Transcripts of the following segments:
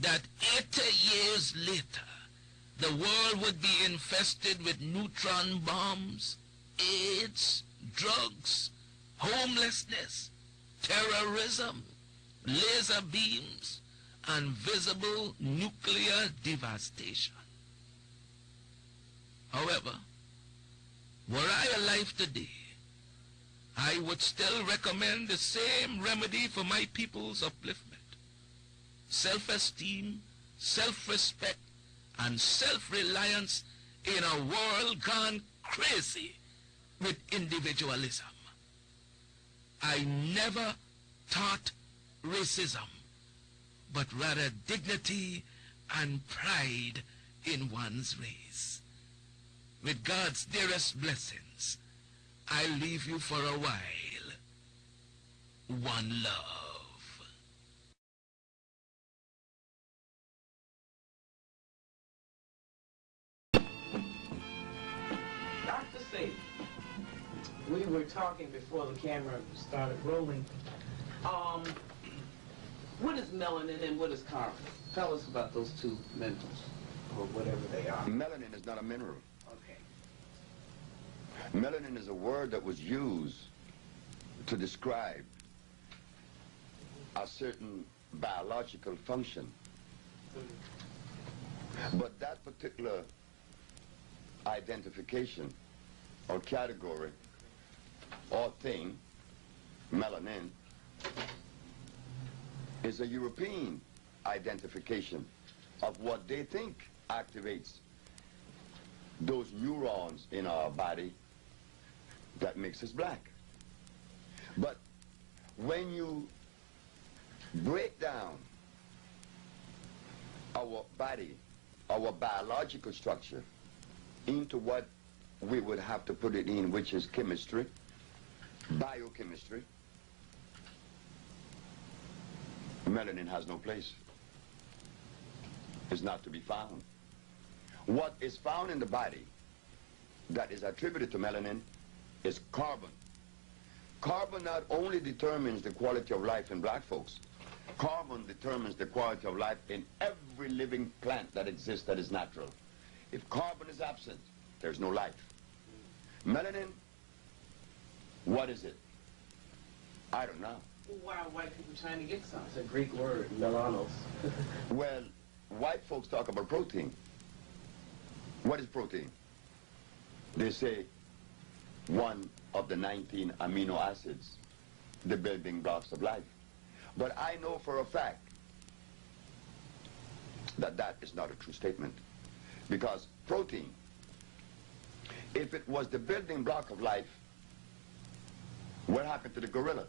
that 80 years later, the world would be infested with neutron bombs, AIDS, drugs, homelessness, terrorism, laser beams, and visible nuclear devastation. However, were I alive today, I would still recommend the same remedy for my people's upliftment. Self-esteem, self-respect, and self-reliance in a world gone crazy with individualism. I never taught racism, but rather dignity and pride in one's race. With God's dearest blessings, I leave you for a while. One love. Dr. Sebi, we were talking before the camera started rolling. What is melanin and what is carbon? Tell us about those two minerals, or whatever they are. Melanin is not a mineral. Okay. Melanin is a word that was used to describe a certain biological function. But that particular identification or category or thing, melanin, is a European identification of what they think activates those neurons in our body that makes us black. But when you break down our body, our biological structure, into what we would have to put it in, which is chemistry, biochemistry, melanin has no place. It's not to be found. What is found in the body that is attributed to melanin is carbon. Carbon not only determines the quality of life in black folks, carbon determines the quality of life in every living plant that exists that is natural. If carbon is absent, there's no life. Melanin, what is it? I don't know. Well, why are white people trying to get some? It's a Greek word, melanos. Well, white folks talk about protein. What is protein? They say one of the 19 amino acids, the building blocks of life. But I know for a fact that that is not a true statement. Because protein, if it was the building block of life, what happened to the gorilla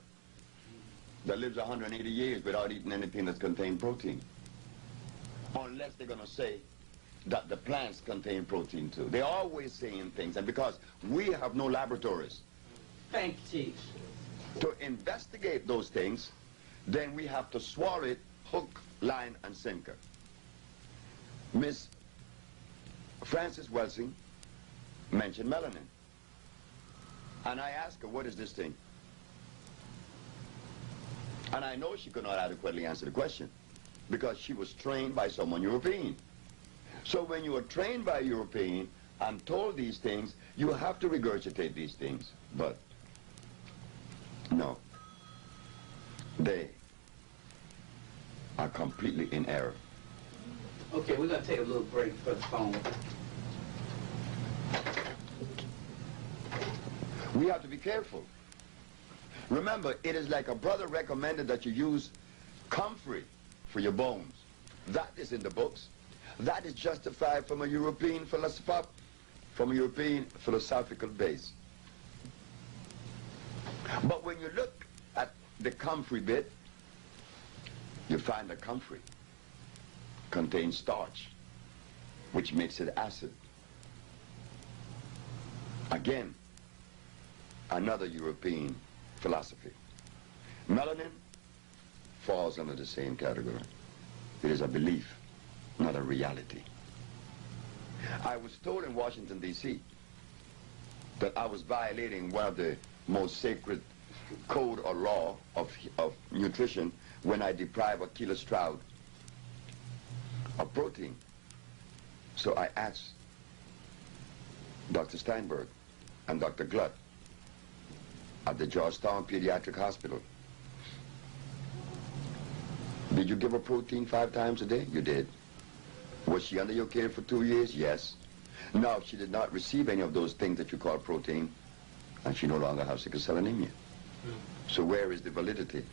that lives 180 years without eating anything that contains protein? Unless they're going to say that the plants contain protein too. They're always saying things, and because we have no laboratories Thank you, Chief. to investigate those things, then we have to swallow it hook, line, and sinker. Miss Frances Welsing mentioned melanin. And I asked her, what is this thing? And I know she could not adequately answer the question because she was trained by someone European. So when you are trained by a European and told these things, you have to regurgitate these things. But no, they are completely in error. Okay, we're going to take a little break for the phone. We have to be careful. Remember, it is like a brother recommended that you use comfrey for your bones. That is in the books. That is justified from a European philosophical base. But when you look at the comfrey bit, you find that comfrey contains starch, which makes it acid. Again, another European philosophy. Melanin falls under the same category. It is a belief, not a reality. I was told in Washington, D.C. that I was violating one of the most sacred code or law of nutrition when I deprive Achilles Stroud of protein. So I asked Dr. Steinberg and Dr. Glutt at the Georgetown Pediatric Hospital, did you give her protein 5 times a day? You did. Was she under your care for 2 years? Yes. Now, she did not receive any of those things that you call protein, and she no longer has sickle cell anemia. So where is the validity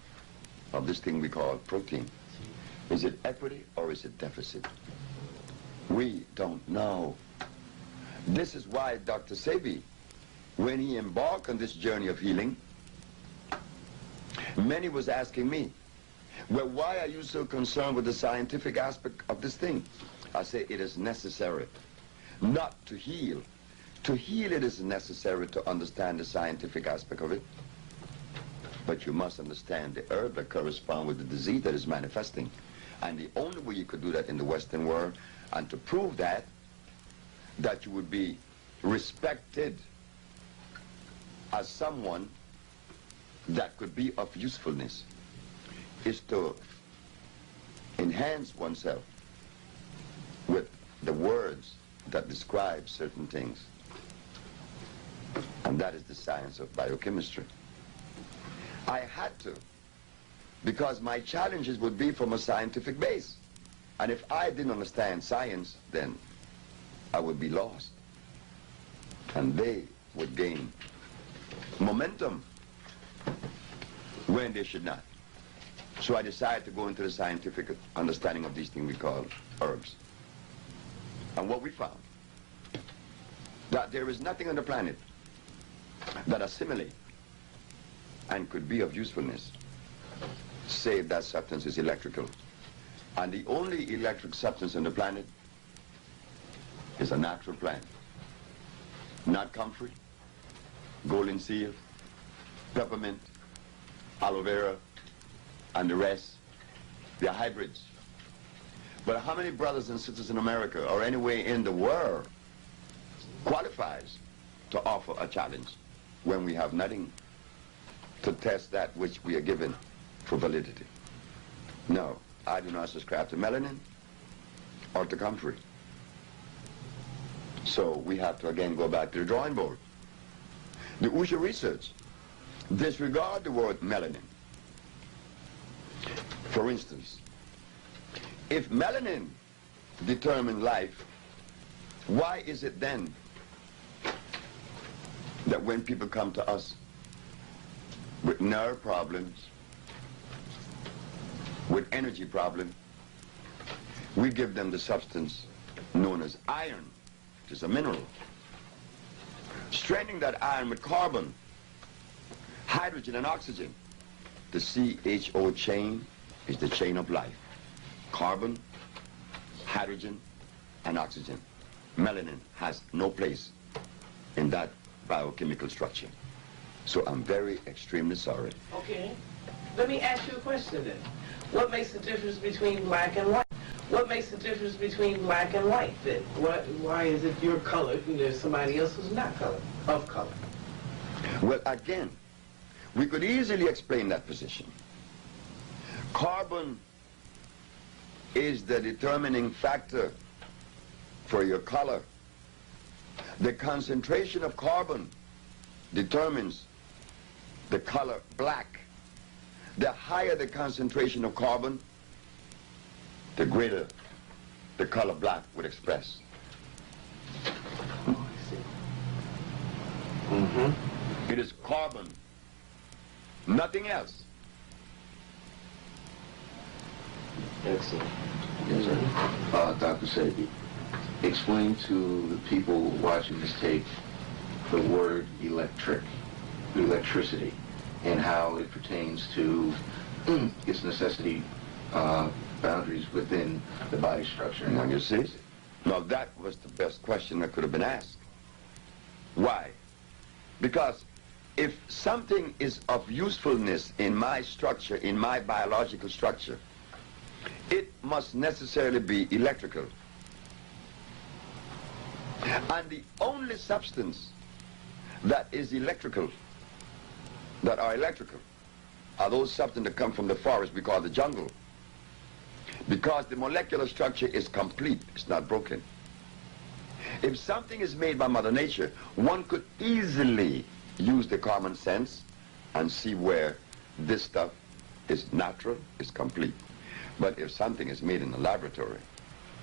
of this thing we call protein? Is it equity or is it deficit? We don't know. This is why Dr. Sebi, when he embarked on this journey of healing, many was asking me, well, why are you so concerned with the scientific aspect of this thing? I say it is necessary not to heal. To heal, it is necessary to understand the scientific aspect of it. But you must understand the herb that corresponds with the disease that is manifesting. And the only way you could do that in the Western world, and to prove that you would be respected as someone that could be of usefulness, is to enhance oneself with the words that describe certain things. And that is the science of biochemistry. I had to, because my challenges would be from a scientific base. And if I didn't understand science, then I would be lost. And they would gain momentum when they should not. So I decided to go into the scientific understanding of these things we call herbs. And what we found, that there is nothing on the planet that assimilate and could be of usefulness, save that substance is electrical. And the only electric substance on the planet is a natural plant. Not comfrey, golden seal, peppermint, aloe vera, and the rest. They're hybrids. But how many brothers and sisters in America or anywhere in the world qualifies to offer a challenge when we have nothing to test that which we are given for validity? No, I do not subscribe to melanin or to comfrey. So we have to again go back to the drawing board. The Usha research disregard the word melanin. For instance, if melanin determines life, why is it then that when people come to us with nerve problems, with energy problems, we give them the substance known as iron, which is a mineral. Straining that iron with carbon, hydrogen, and oxygen, the CHO chain is the chain of life. Carbon, hydrogen, and oxygen. Melanin has no place in that biochemical structure. So I'm very extremely sorry. Okay. Let me ask you a question then. What makes the difference between black and white? What makes the difference between black and white then? Why is it your color and there's somebody else who's not of color? Well, again, we could easily explain that position. Carbon is the determining factor for your color. The concentration of carbon determines the color black. The higher the concentration of carbon, the greater the color black would express. Oh, I see. Mm-hmm. It is carbon, nothing else. Excellent. Yes, sir. Dr. Sebi, explain to the people watching this tape the word electricity, and how it pertains to its necessity boundaries within the body structure. Now you see, now that was the best question that could have been asked. Why? Because if something is of usefulness in my structure, in my biological structure, it must necessarily be electrical. And the only substance that is electrical, are those substances that come from the forest we call the jungle. because the molecular structure is complete, it's not broken. If something is made by Mother Nature, one could easily use the common sense and see where this stuff is natural, is complete. But if something is made in the laboratory,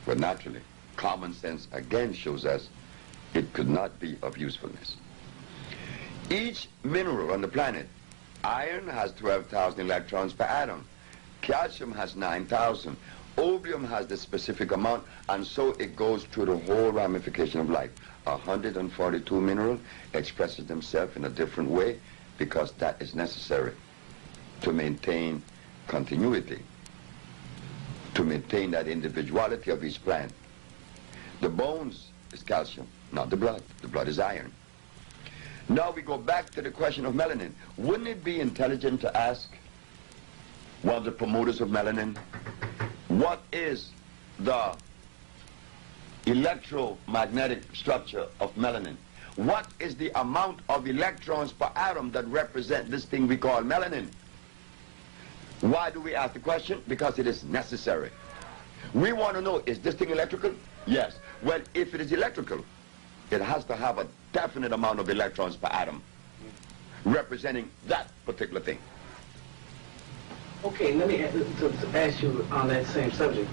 well, naturally, common sense again shows us it could not be of usefulness. Each mineral on the planet, iron has 12,000 electrons per atom, calcium has 9,000, opium has the specific amount, and so it goes through the whole ramification of life. 142 minerals expresses themselves in a different way because that is necessary to maintain continuity, to maintain that individuality of each plant. The bones is calcium, not the blood. The blood is iron. Now we go back to the question of melanin. Wouldn't it be intelligent to ask one of the promoters of melanin, what is the electromagnetic structure of melanin? What is the amount of electrons per atom that represent this thing we call melanin? Why do we ask the question? Because it is necessary. We want to know, is this thing electrical? Yes. Well, if it is electrical, it has to have a definite amount of electrons per atom representing that particular thing. Okay, let me to ask you on that same subject.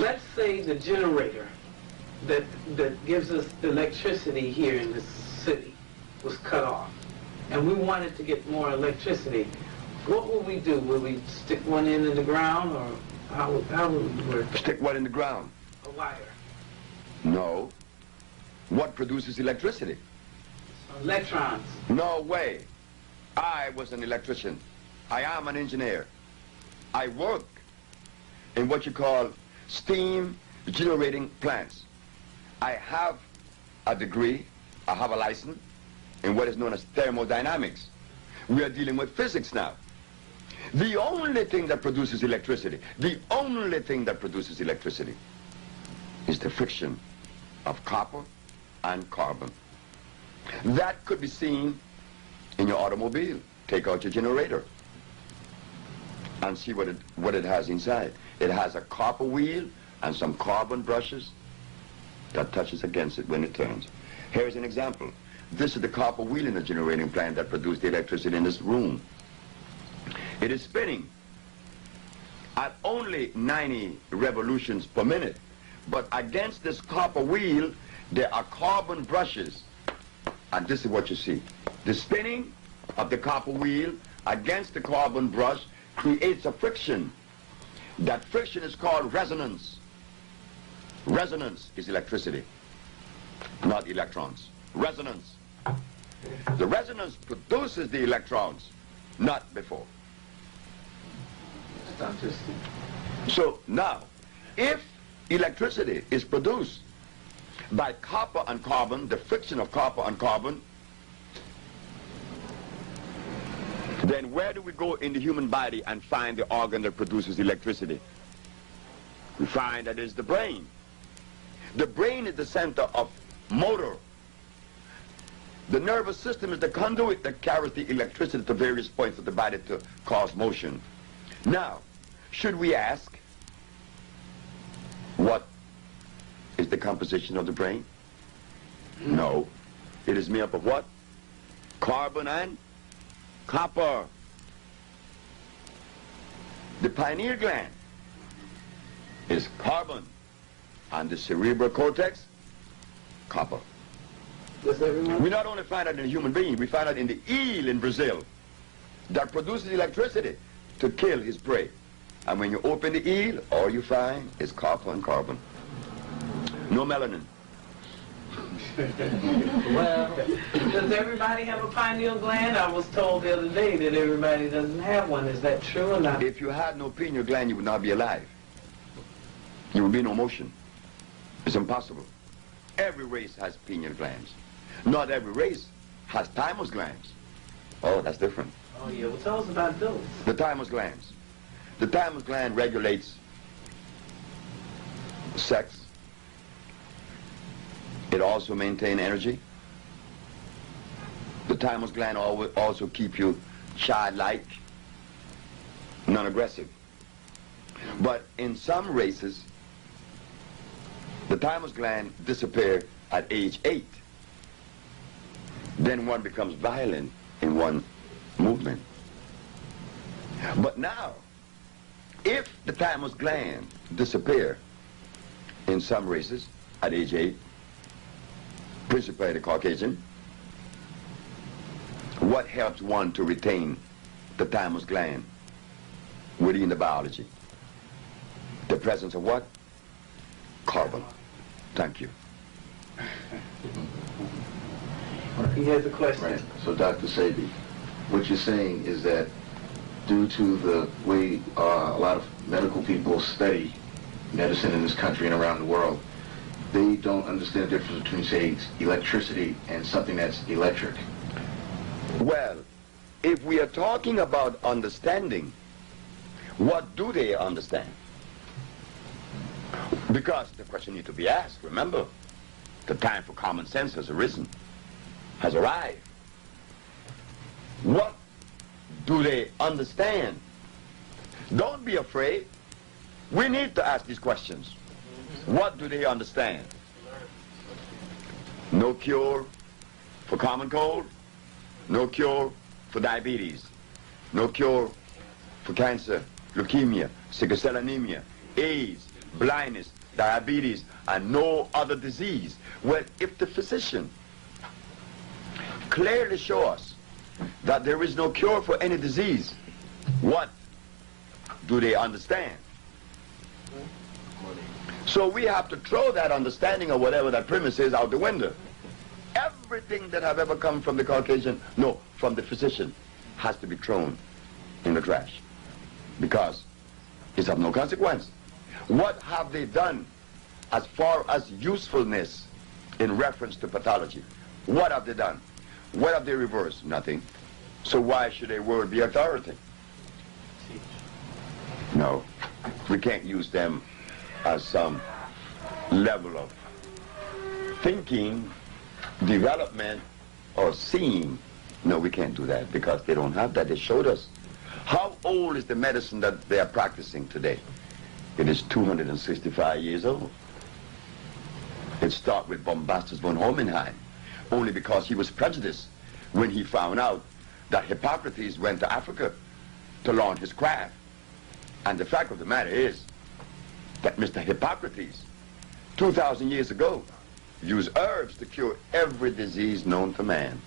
Let's say the generator that gives us electricity here in this city was cut off, and we wanted to get more electricity. What would we do? Would we stick one end in the ground, or how would we work? Stick what in the ground? A wire. No. What produces electricity? Electrons. No way. I was an electrician. I am an engineer. I work in what you call steam generating plants. I have a degree, I have a license in what is known as thermodynamics. We are dealing with physics now. The only thing that produces electricity, the only thing that produces electricity is the friction of copper and carbon. That could be seen in your automobile. Take out your generator and see what it has inside. It has a copper wheel and some carbon brushes that touches against it when it turns. Here's an example. This is the copper wheel in the generating plant that produced the electricity in this room. It is spinning at only 90 revolutions per minute, but against this copper wheel there are carbon brushes, and this is what you see. The spinning of the copper wheel against the carbon brush creates a friction. That friction is called resonance. Resonance is electricity, not electrons. Resonance. The resonance produces the electrons, not before. So now, if electricity is produced by copper and carbon, the friction of copper and carbon, then where do we go in the human body and find the organ that produces electricity? We find that it's the brain. The brain is the center of motor. The nervous system is the conduit that carries the electricity to various points of the body to cause motion. Now, should we ask, what is the composition of the brain? No. It is made up of what? Carbon and copper. The pineal gland is carbon, and the cerebral cortex, copper. We not only find that in a human being, we find that in the eel in Brazil that produces electricity to kill his prey. And when you open the eel, all you find is copper and carbon. No melanin. Well, does everybody have a pineal gland? I was told the other day that everybody doesn't have one. Is that true or not? If you had no pineal gland, you would not be alive. You would be no motion. It's impossible. Every race has pineal glands. Not every race has thymus glands. Oh, that's different. Oh, yeah. Well, tell us about those. The thymus glands. The thymus gland regulates sex. It also maintains energy. The thymus gland also keep you childlike, non-aggressive. But in some races, the thymus gland disappears at age 8. Then one becomes violent in one movement. But now, if the thymus gland disappears in some races at age 8, principally the Caucasian, what helps one to retain the thymus gland within the biology? The presence of what? Carbon. Thank you. He has a question. Right. So, Dr. Sebi, what you're saying is that due to the way a lot of medical people study medicine in this country and around the world, they don't understand the difference between, say, electricity and something that's electric. Well, if we are talking about understanding, what do they understand? Because the question needs to be asked. Remember, the time for common sense has arisen, has arrived. What do they understand? Don't be afraid. We need to ask these questions. What do they understand? No cure for common cold, no cure for diabetes, no cure for cancer, leukemia, sickle cell anemia, AIDS, blindness, diabetes, and no other disease. Well, if the physician clearly shows us that there is no cure for any disease, what do they understand? So we have to throw that understanding of whatever that premise is out the window. Everything that have ever come from the Caucasian, no, from the physician, has to be thrown in the trash because it's of no consequence. What have they done as far as usefulness in reference to pathology? What have they done? What have they reversed? Nothing. So why should a word be authority? No, we can't use them as some level of thinking, development, or seeing. No, we can't do that because they don't have that. They showed us. How old is the medicine that they are practicing today? It is 265 years old. It started with Bombastus von Hohenheim, only because he was prejudiced when he found out that Hippocrates went to Africa to learn his craft. And the fact of the matter is that Mr. Hippocrates, 2,000 years ago, used herbs to cure every disease known to man.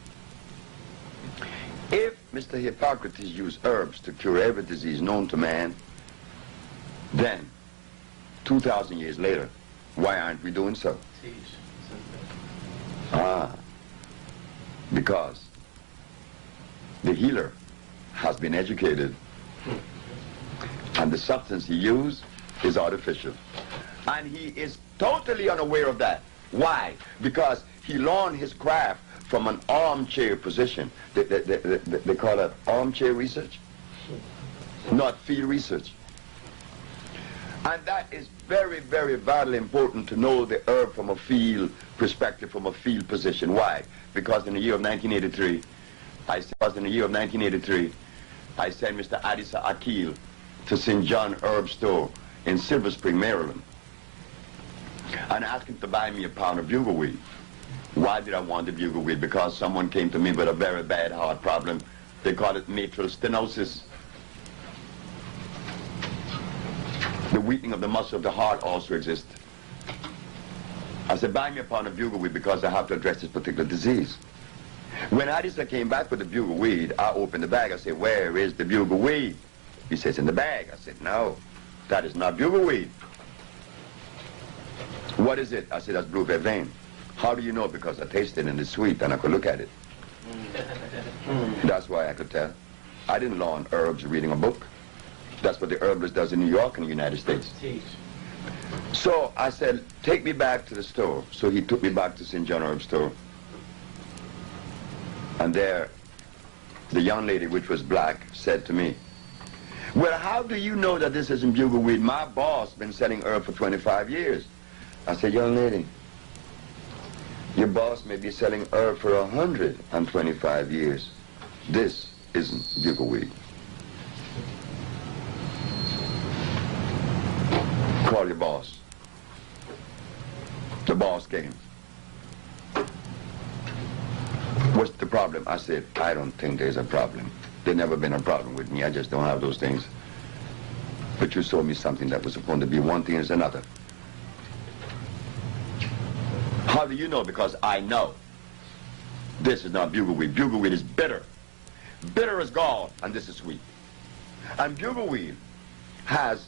If Mr. Hippocrates used herbs to cure every disease known to man, then 2,000 years later, why aren't we doing so? Because the healer has been educated and the substance he used is artificial. And he is totally unaware of that. Why? Because he learned his craft from an armchair position. They call it armchair research, not field research. And that is very, very vitally important to know the herb from a field perspective, from a field position. Why? Because in the year of 1983, I sent Mr. Adisa Akil to St. John Herb Store in Silver Spring, Maryland, and asked him to buy me a pound of bugleweed. Why did I want the bugleweed? Because someone came to me with a very bad heart problem. They call it mitral stenosis. The weakening of the muscle of the heart also exists. I said, buy me a pound of bugleweed because I have to address this particular disease. When Adisa came back with the bugleweed, I opened the bag. I said, where is the bugleweed? He says, in the bag. I said, no, that is not bugleweed. What is it? I said, that's blue vervain. How do you know? Because I tasted it and it's sweet and I could look at it. That's why I could tell. I didn't learn herbs reading a book. That's what the herbalist does in New York and the United States. So I said, take me back to the store. So he took me back to St. John Herb Store. And there, the young lady, which was black, said to me, well, how do you know that this isn't bugleweed? My boss been selling herb for 25 years. I said, young lady, your boss may be selling herb for 125 years. This isn't bugleweed. call your boss. The boss came. What's the problem? I said, I don't think there's a problem. There's never been a problem with me. I just don't have those things. But you showed me something that was supposed to be one thing is another. How do you know? Because I know. This is not bugleweed. Bugleweed is bitter. Bitter as gall, and this is sweet. And bugleweed has,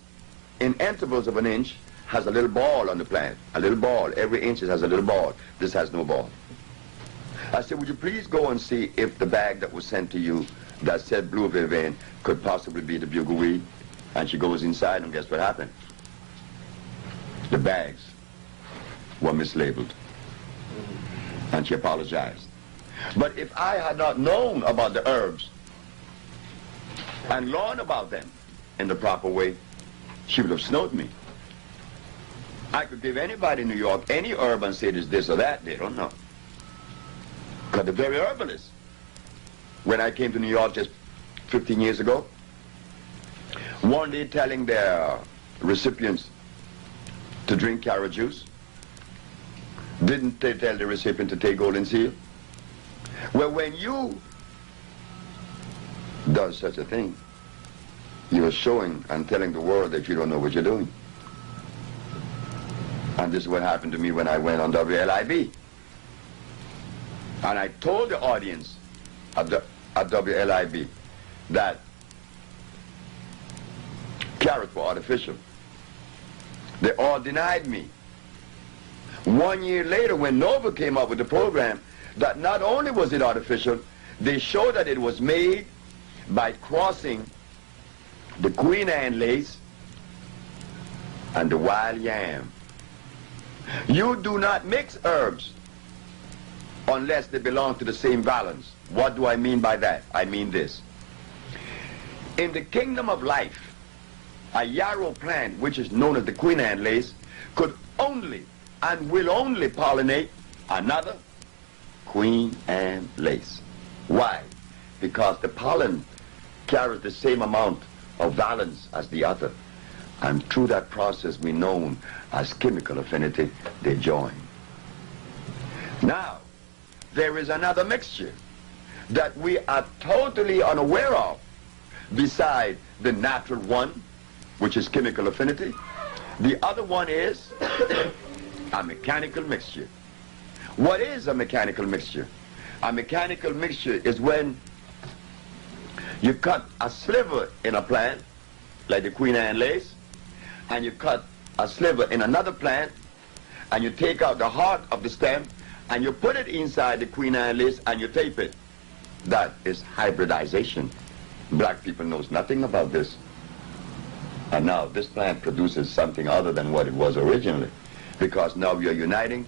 in intervals of an inch, has a little ball on the plant. A little ball. Every inch it has a little ball. This has no ball. I said, would you please go and see if the bag that was sent to you that said blue vervain could possibly be the bugleweed? And she goes inside, and guess what happened? The bags were mislabeled. And she apologized. But if I had not known about the herbs and learned about them in the proper way, she would have snowed me. I could give anybody in New York any herb and say it is this or that. They don't know. Because the very herbalists, when I came to New York just 15 years ago, one day telling their recipients to drink carrot juice, didn't they tell the recipient to take golden seal? Well, when you do such a thing, you're showing and telling the world that you don't know what you're doing. And this is what happened to me when I went on WLIB. And I told the audience at WLIB that carrots were artificial. They all denied me. 1 year later, when Nova came up with the program, that not only was it artificial, they showed that it was made by crossing the Queen Anne lace and the wild yam. You do not mix herbs unless they belong to the same balance. What do I mean by that? I mean this. In the kingdom of life, a yarrow plant, which is known as the Queen Anne lace, could only and will only pollinate another Queen Anne lace. Why? Because the pollen carries the same amount of valence as the other. And through that process we know as chemical affinity, they join. Now, there is another mixture that we are totally unaware of beside the natural one, which is chemical affinity. The other one is a mechanical mixture. What is a mechanical mixture? A mechanical mixture is when you cut a sliver in a plant, like the Queen Anne lace, and you cut a sliver in another plant, and you take out the heart of the stem, and you put it inside the Queen Anne lace, and you tape it. That is hybridization. Black people knows nothing about this. And now this plant produces something other than what it was originally. Because now you're uniting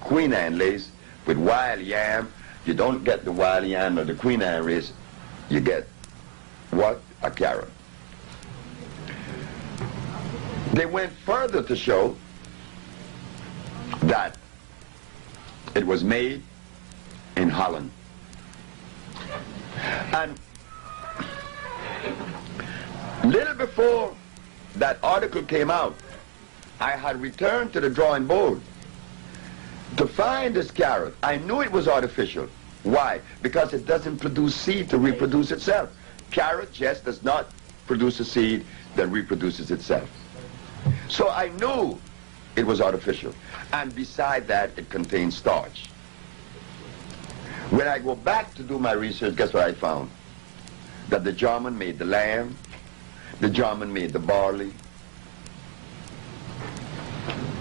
Queen Anne lace with wild yam. You don't get the wild yam or the Queen Anne lace. You get what? A carrot. They went further to show that it was made in Holland. And little before that article came out, I had returned to the drawing board to find this carrot. I knew it was artificial. Why? Because it doesn't produce seed to reproduce itself. Carrot just does not produce a seed that reproduces itself. So I knew it was artificial. And beside that, it contains starch. When I go back to do my research, guess what I found? That the German made the lamb, the German made the barley.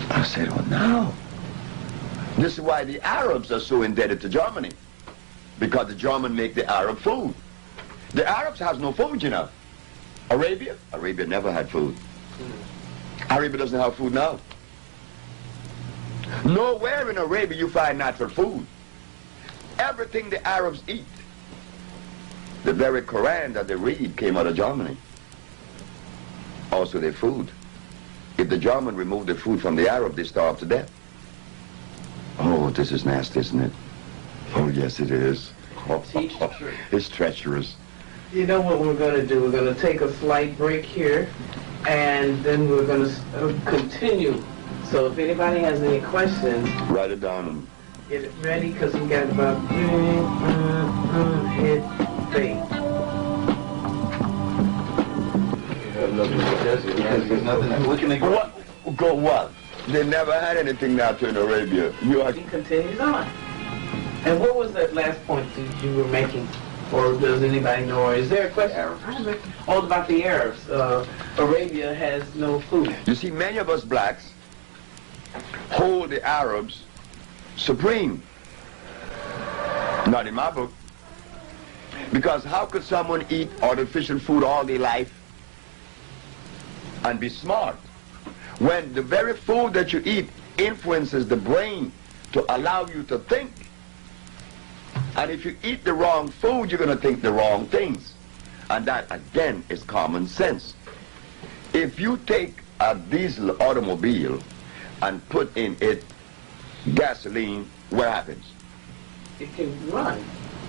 I said, oh no. This is why the Arabs are so indebted to Germany. Because the German make the Arab food. The Arabs have no food, you know. Arabia never had food. Arabia doesn't have food now. Nowhere in Arabia you find natural food. Everything the Arabs eat, the very Quran that they read came out of Germany. Also their food. If the German removed the food from the Arab, they starve to death. Oh, this is nasty, isn't it? Oh, yes, it is. Teach the truth. It's treacherous. You know what we're going to do? We're going to take a slight break here, and then we're going to continue. So if anybody has any questions, write it down. get it ready, because we got about hit fate. What? Go what? They never had anything now in Arabia. He continues on. And what was that last point that you were making? Or does anybody know? Or is there a question? All about the Arabs. Arabia has no food. You see, many of us blacks hold the Arabs supreme. Not in my book. Because how could someone eat artificial food all their life and be smart when the very food that you eat influences the brain to allow you to think? And if you eat the wrong food, you're going to think the wrong things. And that, again, is common sense. If you take a diesel automobile and put in it gasoline, what happens? It can run.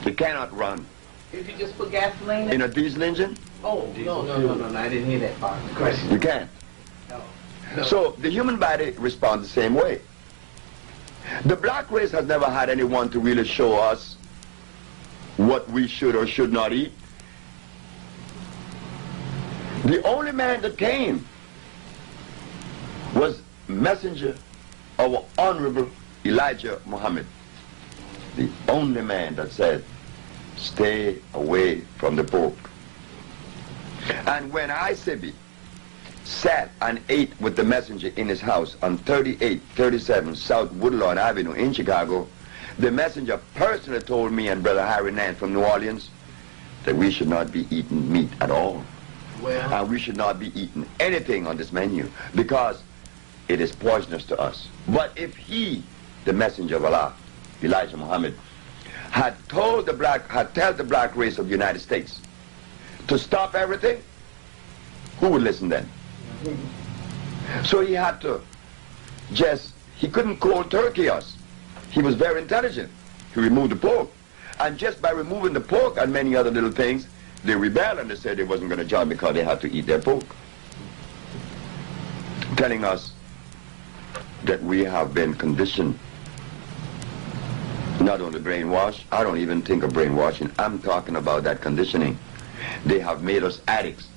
It cannot run. If you just put gasoline In a diesel engine? Oh, no, I didn't hear that part of the question. You can't. No. So the human body responds the same way. The black race has never had anyone to really show us what we should or should not eat. The only man that came was messenger of our honorable Elijah Muhammad. The only man that said, stay away from the pork. And when I, Sebi, sat and ate with the messenger in his house on 3837 South Woodlawn Avenue in Chicago, the messenger personally told me and Brother Harry Nant from New Orleans that we should not be eating meat at all. Well, And we should not be eating anything on this menu because it is poisonous to us. But if he, the messenger of Allah, Elijah Muhammad, had told the black race of the United States to stop everything, who would listen then? So he had to he couldn't cold turkey us. He was very intelligent. He removed the pork. And just by removing the pork and many other little things, they rebelled and they said they wasn't going to join because they had to eat their pork. Telling us that we have been conditioned, not only brainwashed, I don't even think of brainwashing, I'm talking about that conditioning. They have made us addicts.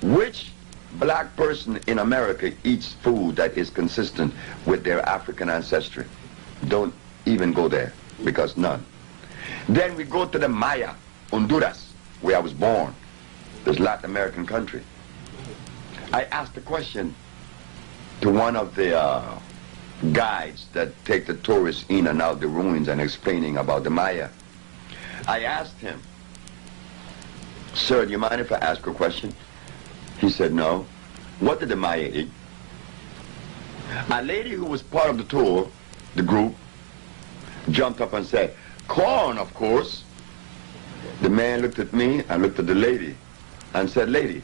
Which black person in America eats food that is consistent with their African ancestry? Don't even go there, because none. Then we go to the Maya, Honduras, where I was born, this Latin American country. I asked a question to one of the guides that take the tourists in and out the ruins and explaining about the Maya. I asked him, sir, do you mind if I ask a question? He said, no. What did the Maya eat? A lady who was part of the tour, the group, jumped up and said, corn, of course. The man looked at me and looked at the lady and said, lady,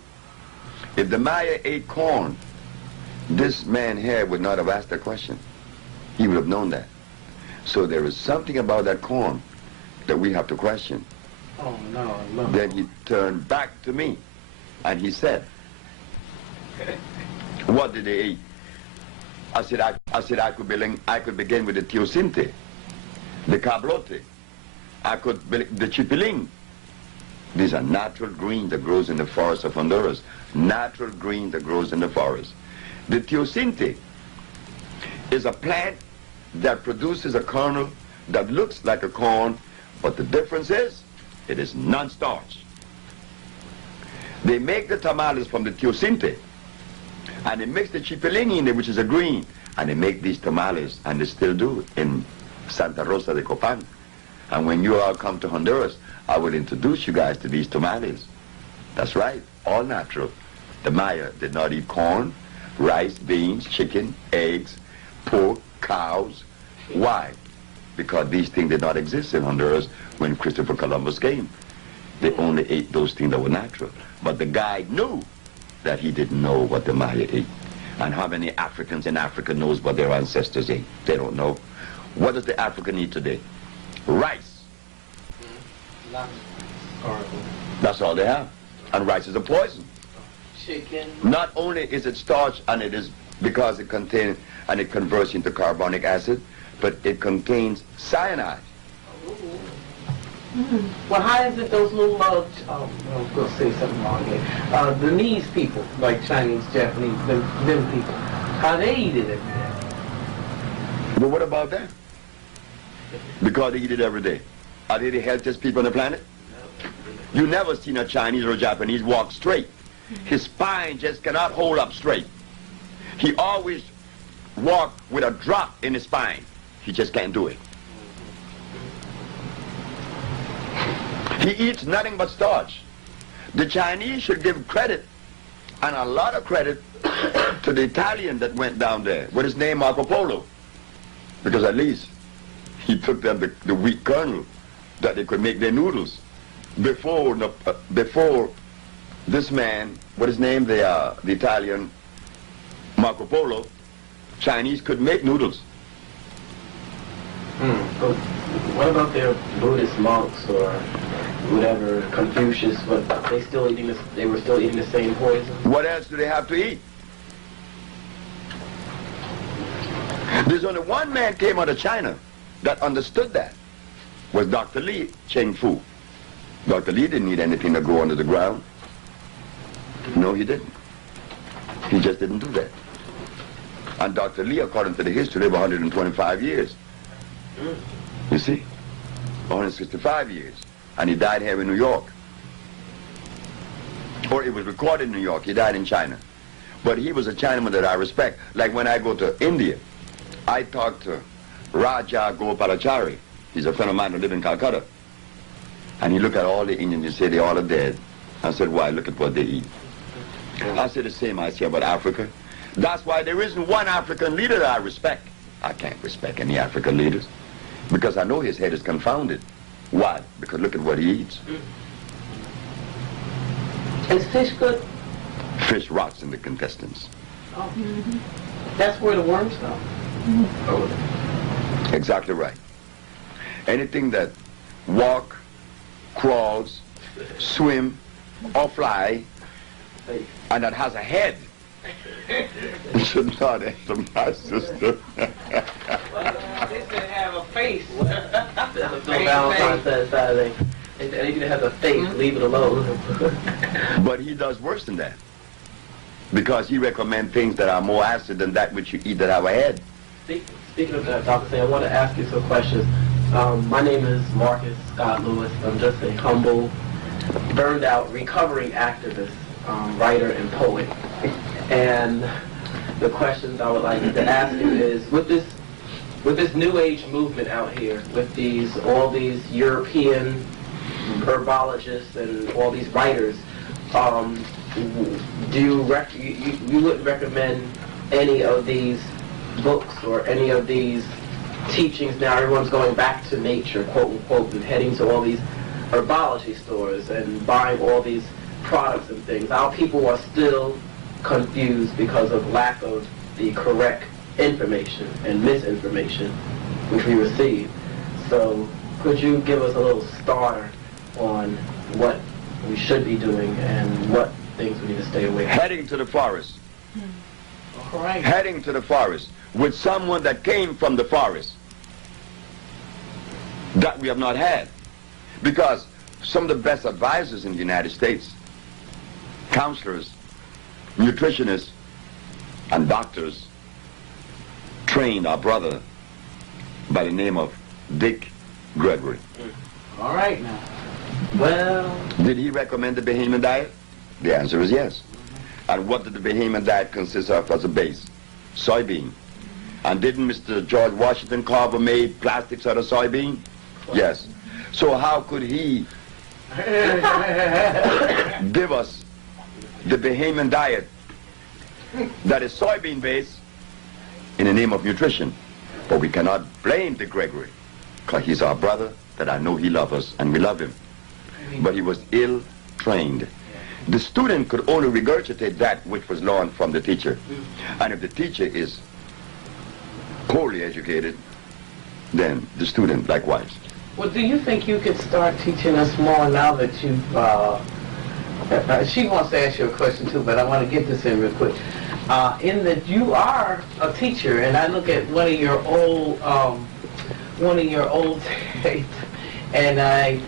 if the Maya ate corn, this man here would not have asked that question. He would have known that. So there is something about that corn that we have to question. oh, no. Then he turned back to me and he said, what did they eat? I said I could begin with the teosinte, the cablote, the chipiling. These are natural green that grows in the forest of Honduras. Natural green that grows in the forest. The teosinte is a plant that produces a kernel that looks like a corn, but the difference is it is non-starch. They make the tamales from the teosinte, and they mix the chipiling in it, which is a green, and they make these tamales, and they still do in Santa Rosa de Copan. And when you all come to Honduras, I will introduce you guys to these tamales. That's right, all natural. The Maya did not eat corn, rice, beans, chicken, eggs, pork, cows. Why? Because these things did not exist in Honduras when Christopher Columbus came. They only ate those things that were natural. But the guide knew that he didn't know what the Maya ate. And how many Africans in Africa knows what their ancestors ate? They don't know. What does the African eat today? Rice. That's all they have. And rice is a poison. Chicken. Not only is it starch, and it is because it contains, and it converts into carbonic acid, but it contains cyanide. Well, how is it those little, I'm going to say something wrong here. The Burmese people, like Chinese, Japanese, them people, how they eat it every day? But what about that? Because they eat it every day. Are they the healthiest people on the planet? You never seen a Chinese or a Japanese walk straight. His spine just cannot hold up straight. He always walk with a drop in his spine. He just can't do it. He eats nothing but starch. The Chinese should give credit, and a lot of credit, to the Italian that went down there, with his name Marco Polo. Because at least he took them the wheat kernel that they could make their noodles. Before this man, what his name, the Italian Marco Polo, Chinese could make noodles. But what about their Buddhist monks or whatever, Confucius? But they still eating this? They were still eating the same poison. What else do they have to eat? There's only one man came out of China that understood that. Was Dr. Li Cheng Fu. Dr. Li didn't eat anything that grew under the ground. No, he didn't. He just didn't do that. And Dr. Li, according to the history, lived 125 years. You see? 165 years. And he died here in New York. Or it was recorded in New York. He died in China. But he was a Chinaman that I respect. Like when I go to India, I talk to Raja Gopalachari. He's a friend of mine who lives in Calcutta. And he looked at all the Indians and said they all are dead. I said, why? Look at what they eat. I said the same I say about Africa. That's why there isn't one African leader that I respect. I can't respect any African leaders because I know his head is confounded. Why? Because look at what he eats. Is fish good? Fish rots in the intestines. Oh. That's where the worms go. Oh. Exactly right. Anything that walk, crawls, swim, or fly, and that has a head, should not enter my system. They should have a face. Bill Valentine said Saturday. They need to have a face, leave it alone. But he does worse than that. Because he recommends things that are more acid than that which you eat that have a head. Speaking of that, Dr. Say, I want to ask you some questions. My name is Marcus Scott Lewis. I'm just a humble, burned out, recovering activist, writer, and poet. And the questions I would like to ask you is, with this New Age movement out here, with all these European herbologists and all these writers, do you wouldn't recommend any of these books or any of these teachings? Now everyone's going back to nature, quote unquote, and heading to all these herbology stores and buying all these products and things. Our people are still confused because of lack of the correct information and misinformation which we receive. So could you give us a little starter on what we should be doing and what things we need to stay away from? Heading to the forest. All right. Heading to the forest with someone that came from the forest. That we have not had. Because some of the best advisors in the United States, counselors, nutritionists, and doctors trained our brother by the name of Dick Gregory. All right now. Well, Did he recommend the Bahamian diet? The answer is yes. And what did the Bahamian diet consist of as a base? Soybean. And didn't Mr. George Washington Carver make plastics out of soybean? Yes. So how could he give us the Bahamian diet that is soybean based in the name of nutrition? But we cannot blame Dick Gregory, because he's our brother that I know he loves us and we love him. But he was ill-trained. The student could only regurgitate that which was learned from the teacher. And if the teacher is poorly educated, then the student likewise. Well, do you think you could start teaching us more now that you've, she wants to ask you a question too, but I want to get this in real quick. In that you are a teacher, and I look at one of your old tapes, and I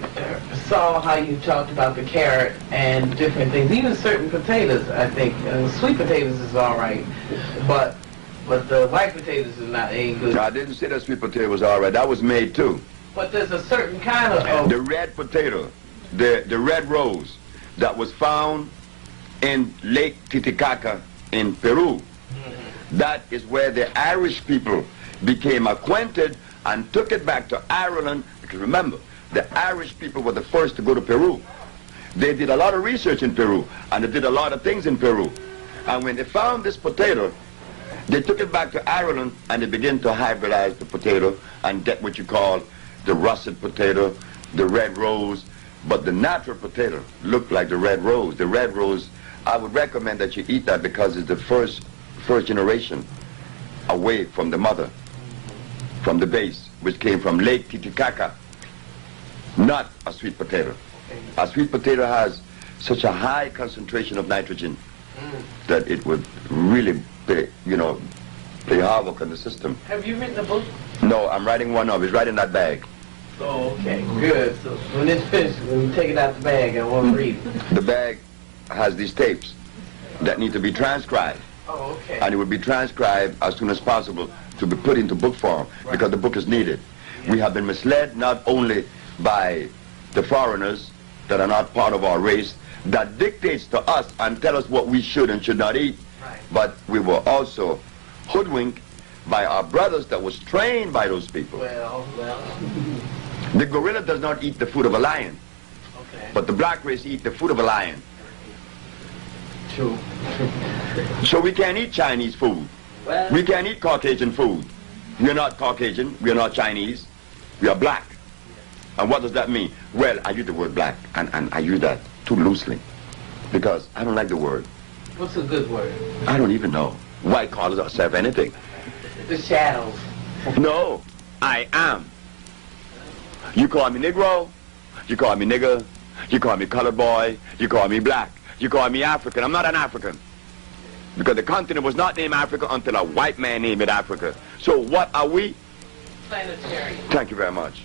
saw how you talked about the carrot and different things, even certain potatoes, I think. Sweet potatoes is all right, but the white potatoes is not ain't good. I didn't say that sweet potato was all right. That was made too. But there's a certain kind of... The red potato, the red rose that was found in Lake Titicaca in Peru. That is where the Irish people became acquainted and took it back to Ireland. Because remember, the Irish people were the first to go to Peru. They did a lot of research in Peru, and they did a lot of things in Peru. And when they found this potato, they took it back to Ireland, and they began to hybridize the potato and get what you call the russet potato, the red rose. But the natural potato looked like the red rose. The red rose, I would recommend that you eat that because it's the first generation away from the mother, from the base, which came from Lake Titicaca, not a sweet potato. A sweet potato has such a high concentration of nitrogen that it would really play havoc on the system. Have you written a book? No, I'm writing one of it. It's right in that bag. Oh, okay, good. So when it's finished, when you take it out the bag, I want to read it. The bag has these tapes that need to be transcribed. Oh, okay. And it would be transcribed as soon as possible to be put into book form, because the book is needed. Yeah. We have been misled not only by the foreigners that are not part of our race, that dictates to us and tell us what we should and should not eat, but we were also hoodwinked by our brothers that was trained by those people. Well. The gorilla does not eat the food of a lion, but the black race eat the food of a lion. True. So we can't eat Chinese food. Well, we can't eat Caucasian food. We're not Caucasian, we're not Chinese, we are black. And what does that mean? Well, I use the word black, and I use that too loosely, because I don't like the word. What's a good word? I don't even know. Why call ourselves anything? The shadows. No, I am. You call me Negro, you call me nigger, you call me colored boy, you call me black, you call me African. I'm not an African, because the continent was not named Africa until a white man named it Africa. So what are we? Planetary. Thank you very much.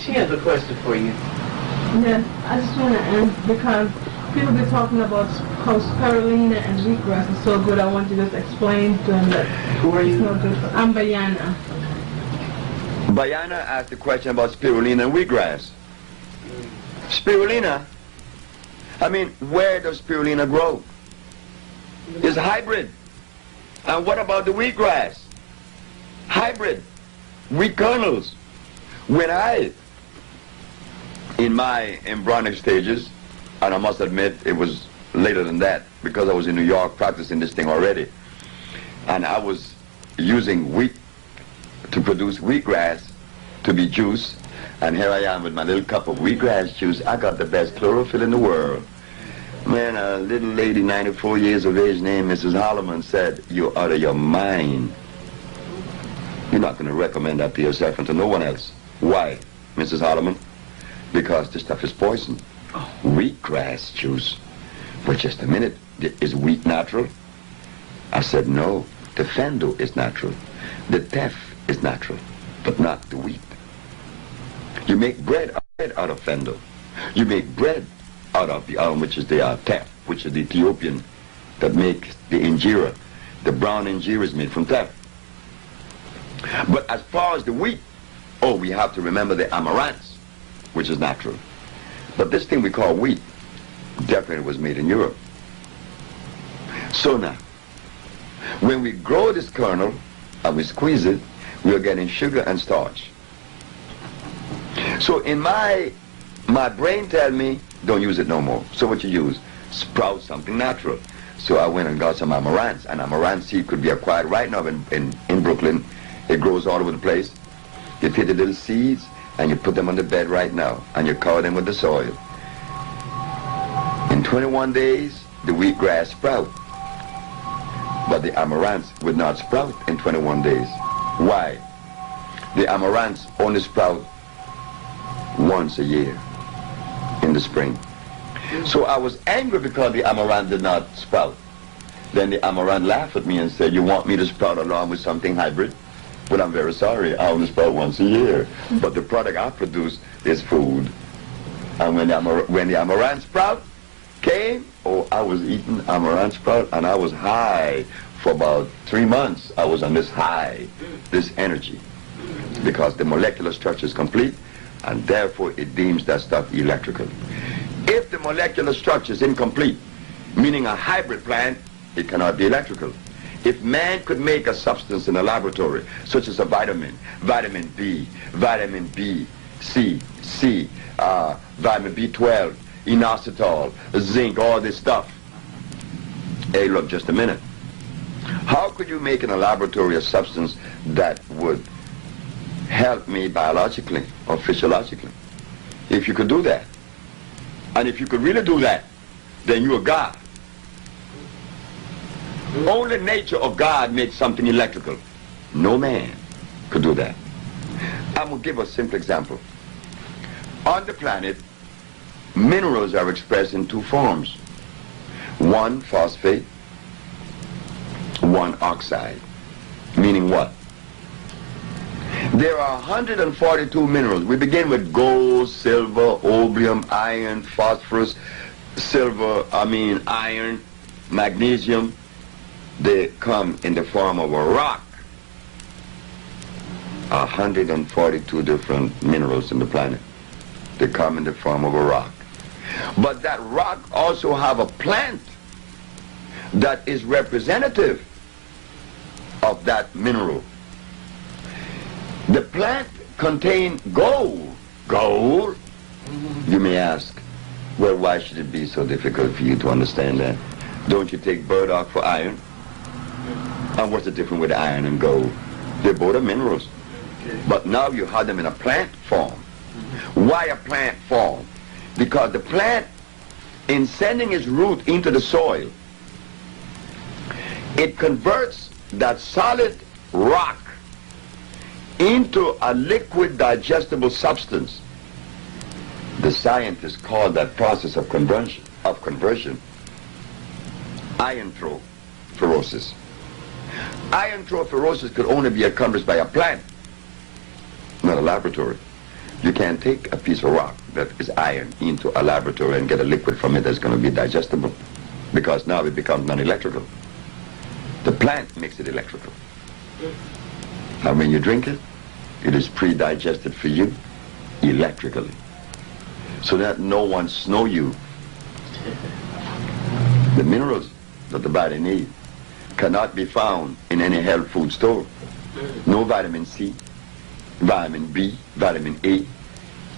She has a question for you. Yes, I just want to ask, because people be talking about how spirulina and wheatgrass is so good. I want you to just explain to them that Who are you? it's no good. I'm Bayana. Bayana asked a question about spirulina and wheatgrass. Spirulina, I mean, where does spirulina grow? It's hybrid. And what about the wheatgrass? Hybrid. Wheat kernels. When in my embryonic stages, and I must admit it was later than that, because I was in New York practicing this thing already, and I was using wheat to produce wheatgrass to be juice, and here I am with my little cup of wheatgrass juice. I got the best chlorophyll in the world. Man, a little lady, 94 years of age, named Mrs. Holloman, said, "You're out of your mind. You're not going to recommend that to yourself and to no one else." Why, Mrs. Holloman? Because this stuff is poison. Wheatgrass juice. But just a minute, is wheat natural? I said, no, the fendo is natural. The teff is natural, but not the wheat. You make bread out of fendo. You make bread out of the which is the teff, which is the Ethiopian that makes the injera. The brown injera is made from teff. But as far as the wheat, we have to remember the amaranths, which is natural. But this thing we call wheat definitely was made in Europe. So now, when we grow this kernel and we squeeze it, we are getting sugar and starch. So in my brain tell me, don't use it no more. So what you use? Sprout something natural. So I went and got some amaranths, and amaranth seed could be acquired right now in Brooklyn. It grows all over the place. You take the little seeds and you put them on the bed right now, and you cover them with the soil. In 21 days, the wheatgrass sprout. But the amaranths would not sprout in 21 days. Why? The amaranths only sprout once a year in the spring. So I was angry because the amaranth did not sprout. Then the amaranth laughed at me and said, you want me to sprout along with something hybrid? But I'm very sorry, I only sprout once a year. But the product I produce is food. And when the amaranth sprout came, oh, I was eating amaranth sprout and I was high. For about 3 months, I was on this high, this energy, because the molecular structure is complete, and therefore it deems that stuff electrical. If the molecular structure is incomplete, meaning a hybrid plant, it cannot be electrical. If man could make a substance in a laboratory, such as a vitamin, vitamin B, vitamin B, C, vitamin B12, inositol, zinc, all this stuff. Hey, look, just a minute. How could you make in a laboratory a substance that would help me biologically or physiologically? If you could do that, and if you could really do that, then you're God. Only nature of God makes something electrical. No man could do that. I'm going to give a simple example. On the planet, minerals are expressed in two forms. One phosphate, one oxide. Meaning what? There are 142 minerals. We begin with gold, silver, opium, iron, phosphorus, iron, magnesium. They come in the form of a rock. 142 different minerals in the planet. They come in the form of a rock. But that rock also have a plant that is representative of that mineral. The plant contains gold. Gold? You may ask, well, why should it be so difficult for you to understand that? Don't you take burdock for iron? And what's the difference with iron and gold? They both are minerals. But now you have them in a plant form. Why a plant form? Because the plant, in sending its root into the soil, it converts that solid rock into a liquid digestible substance. The scientists call that process of conversion iontrophoresis. Iontrophoresis could only be accomplished by a plant, not a laboratory. You can't take a piece of rock that is iron into a laboratory and get a liquid from it that's going to be digestible, because now it becomes non-electrical. The plant makes it electrical. And when you drink it, it is pre-digested for you electrically, so that no one snow you. The minerals that the body needs cannot be found in any health food store. No vitamin C, vitamin B, vitamin A.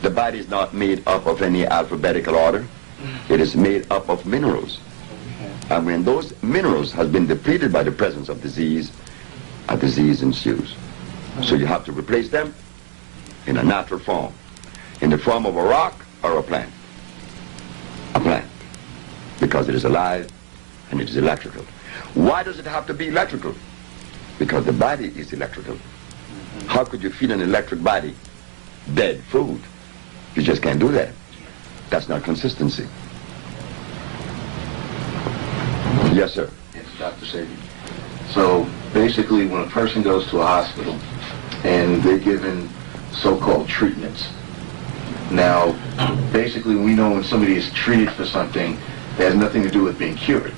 The body is not made up of any alphabetical order. It is made up of minerals. And when those minerals have been depleted by the presence of disease, a disease ensues. So you have to replace them in a natural form, in the form of a rock or a plant. A plant, because it is alive and it is electrical. Why does it have to be electrical? Because the body is electrical. How could you feed an electric body dead food? You just can't do that. That's not consistency. Yes, sir. Yes, Dr. Sebi. So basically, when a person goes to a hospital and they're given so-called treatments, now basically we know when somebody is treated for something that has nothing to do with being cured.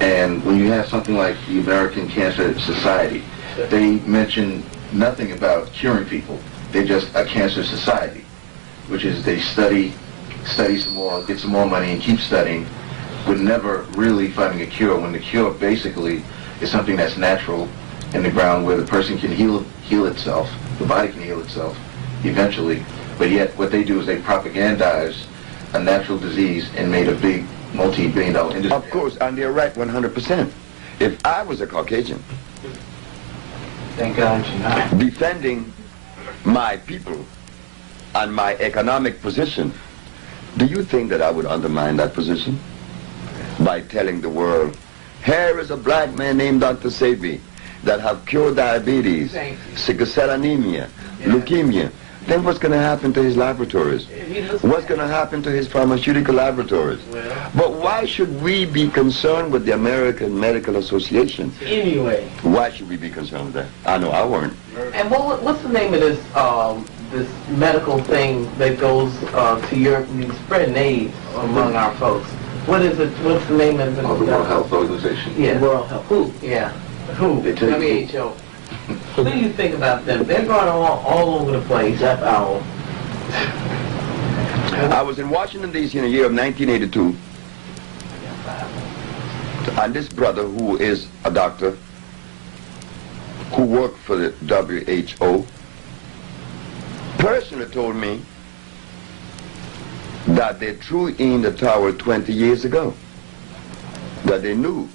And when you have something like the American Cancer Society, they mention nothing about curing people. They're just a cancer society, which is they study some more, get some more money and keep studying, but never really finding a cure, when the cure basically is something that's natural in the ground, where the person can heal itself, the body can heal itself eventually. But yet what they do is they propagandize a natural disease and made a big multi-billion-dollar industry. Of course, and they're right 100%. If I was a Caucasian, Thank God you're not. defending my people and my economic position, do you think that I would undermine that position? By telling the world, here is a black man named Dr. Sebi. that have cured diabetes, sickle cell anemia, leukemia, then what's going to happen to his laboratories? What's going to happen to his pharmaceutical laboratories? But why should we be concerned with the American Medical Association? Anyway. Why should we be concerned with that? I know I weren't. And what's the name of this this medical thing that goes to Europe and spreading AIDS among our folks? What is it? What's the name of it? The World Health Organization. Yeah. World Health. Who? Yeah. Who? WHO. What do you think about them? They're going all over the place. Death Owl. I was in Washington, D.C. in the year of 1982, and this brother, who is a doctor, who worked for the WHO, personally told me that they threw in the towel 20 years ago, that they knew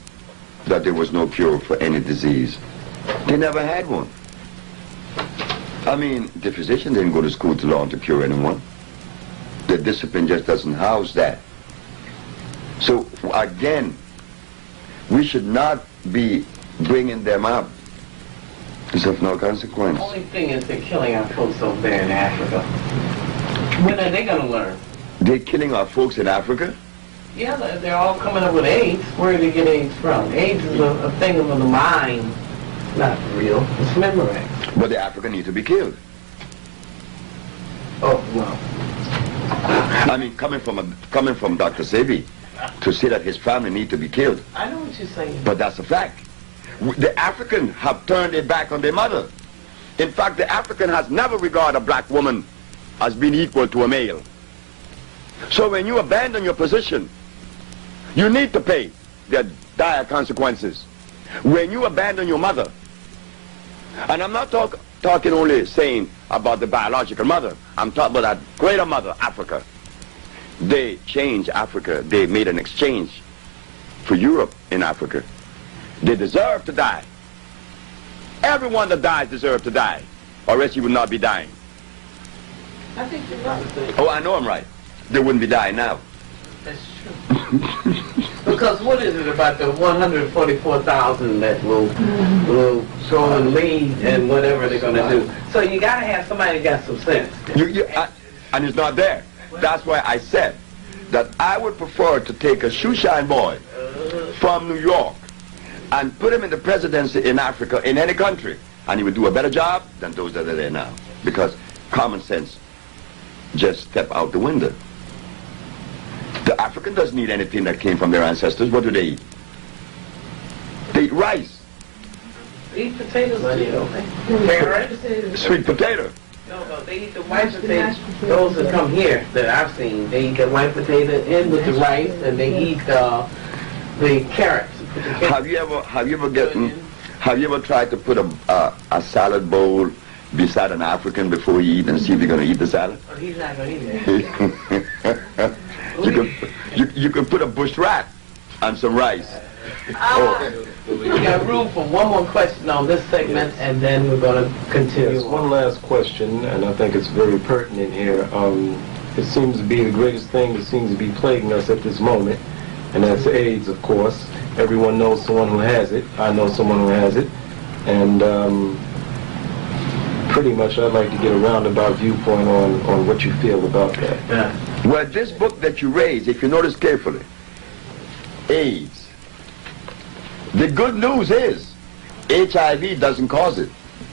that there was no cure for any disease. They never had one. I mean, the physician didn't go to school to learn to cure anyone. The discipline just doesn't house that. So, again, we should not be bringing them up. It's of no consequence. The only thing is they're killing our folks over there in Africa. When are they going to learn? They're killing our folks in Africa? Yeah, they're all coming up with AIDS. Where do they get AIDS from? AIDS is a thing of the mind. Not real. It's memorex. But the African need to be killed. Oh, no. I mean, coming from Dr. Sebi to say that his family need to be killed. I know what you're saying. But that's a fact. The African have turned their back on their mother. In fact, the African has never regarded a black woman as being equal to a male. So when you abandon your position, you need to pay the dire consequences. When you abandon your mother, and I'm not talking only saying about the biological mother, I'm talking about that greater mother, Africa. They changed Africa. They made an exchange for Europe in Africa. They deserve to die. Everyone that dies deserves to die, or else you would not be dying. I think you're right. Oh, I know I'm right. They wouldn't be dying now. That's true. Because what is it about the 144,000 that will go and lead and whatever they're going to do? So you got to have somebody that got some sense. And it's not there. That's why I said that I would prefer to take a shoeshine boy from New York and put him in the presidency in Africa, in any country, and he would do a better job than those that are there now. Because common sense just step out the window. The African doesn't eat anything that came from their ancestors. What do they eat? They eat rice. They eat potatoes too, don't they? Carrots? Sweet potato. No, they eat the white potatoes. Those that come here that I've seen, they eat the white potato in with the rice, and they eat the carrots. Have you ever tried to put a salad bowl beside an African before you eat and see if they're going to eat the salad? Oh, he's not going to eat that. You could put a bush rat and some rice. We got room for one more question on this segment, and then we're going to continue. Yes, one last question, and I think it's very pertinent here. It seems to be the greatest thing that seems to be plaguing us at this moment, and that's AIDS, of course. Everyone knows someone who has it. I know someone who has it, and pretty much I'd like to get a roundabout viewpoint on what you feel about that. Yeah. Well, this book that you raised, if you notice carefully, AIDS. The good news is HIV doesn't cause it.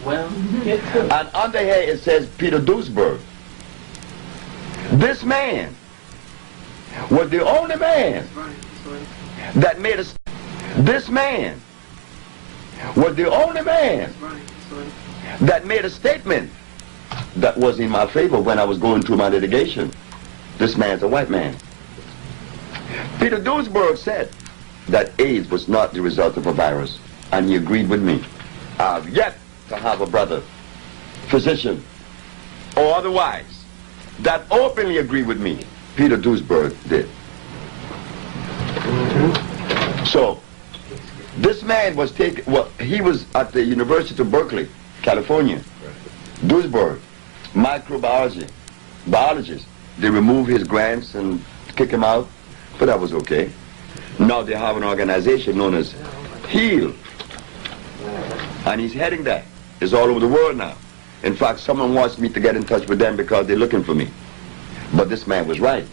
Well, and under here it says Peter Duesberg. This man was the only man that made a... This man was the only man that made a statement that was in my favor when I was going through my litigation. This man's a white man. Peter Duesberg said that AIDS was not the result of a virus, and he agreed with me. I've yet to have a brother, physician, or otherwise, that openly agreed with me. Peter Duesberg did. So, this man was he was at the University of Berkeley, California. Duesberg, microbiology, biologist. They removed his grants and kick him out, but that was okay. Now they have an organization known as HEAL. And he's heading there. It's all over the world now. In fact, someone wants me to get in touch with them because they're looking for me. But this man was right.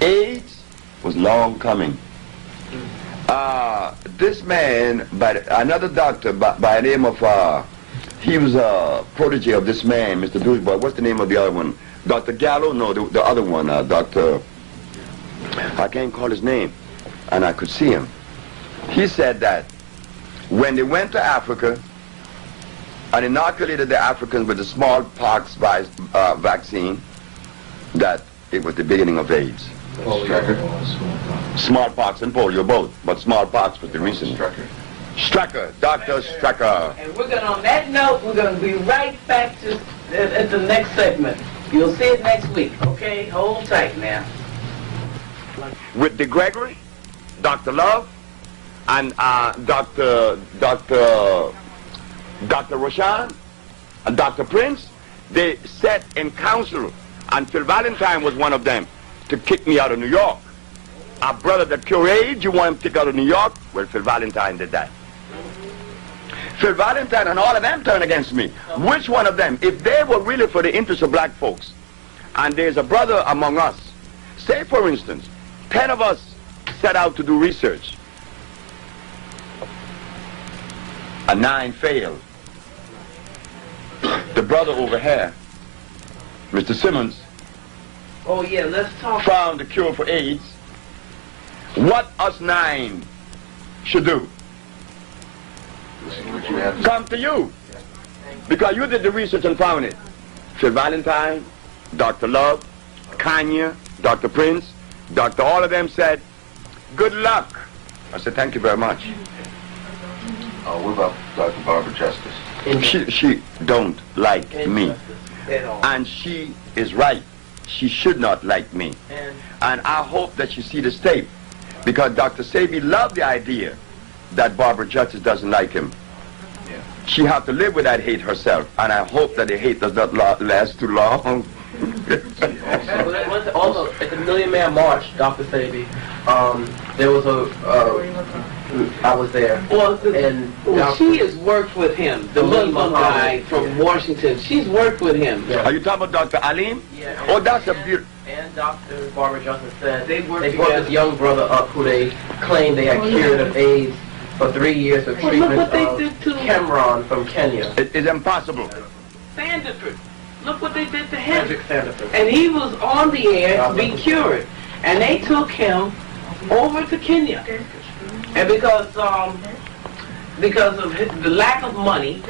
AIDS was long coming. This man, another doctor by the name of, he was a protege of this man, Mr. Doucheboy. What's the name of the other one? Dr. Gallo? No, the other one, Dr. I can't call his name. And I could see him. He said that when they went to Africa and inoculated the Africans with the smallpox vaccine, that it was the beginning of AIDS. Smallpox and polio both, but smallpox was the reason. Strecker, Dr. Strecker. And we're going, on that note, we're going to be right back to at the next segment. You'll see it next week, okay? Hold tight now. With De Gregory, Dr. Love, and Dr. Roshan, and Dr. Prince, they sat in council, and Phil Valentine was one of them, to kick me out of New York. Our brother that cure AIDS, you want him kicked out of New York? Well, Phil Valentine did that. Phil Valentine and all of them turned against me. Which one of them? If they were really for the interest of black folks, and there's a brother among us, say for instance, 10 of us set out to do research, and 9 failed. The brother over here, Mr. Simmons, Oh yeah, let's talk. found the cure for AIDS. What us 9 should do? Come to you. Because you did the research and found it. Phil Valentine, Dr. Love, Kanye, Dr. Prince, Dr. all of them said, good luck. I said, thank you very much. What about Dr. Barbara Justice? She don't like me. And she is right. She should not like me. And I hope that she see this tape. Because Dr. Sebi loved the idea that Barbara Justice doesn't like him. Yeah. She have to live with that hate herself. And I hope that the hate does not last too long. Also, at the Million Man March, Dr. Sebi, there was I was there. Well, and she has worked with him, the Muslim guy from Washington. She's worked with him. Yeah. Are you talking about Dr. Alim? Yeah, Oh, that's a beautiful... And Dr. Barbara Justice said They brought together. this young brother up who they claimed they had cured of AIDS for 3 years of Well, treatment look what they of did to Cameron from Kenya. It is impossible. Sandiford. Look what they did to him. Cedric Sanderson. And he was on the air to be cured. And they took him over to Kenya. And because of the lack of money,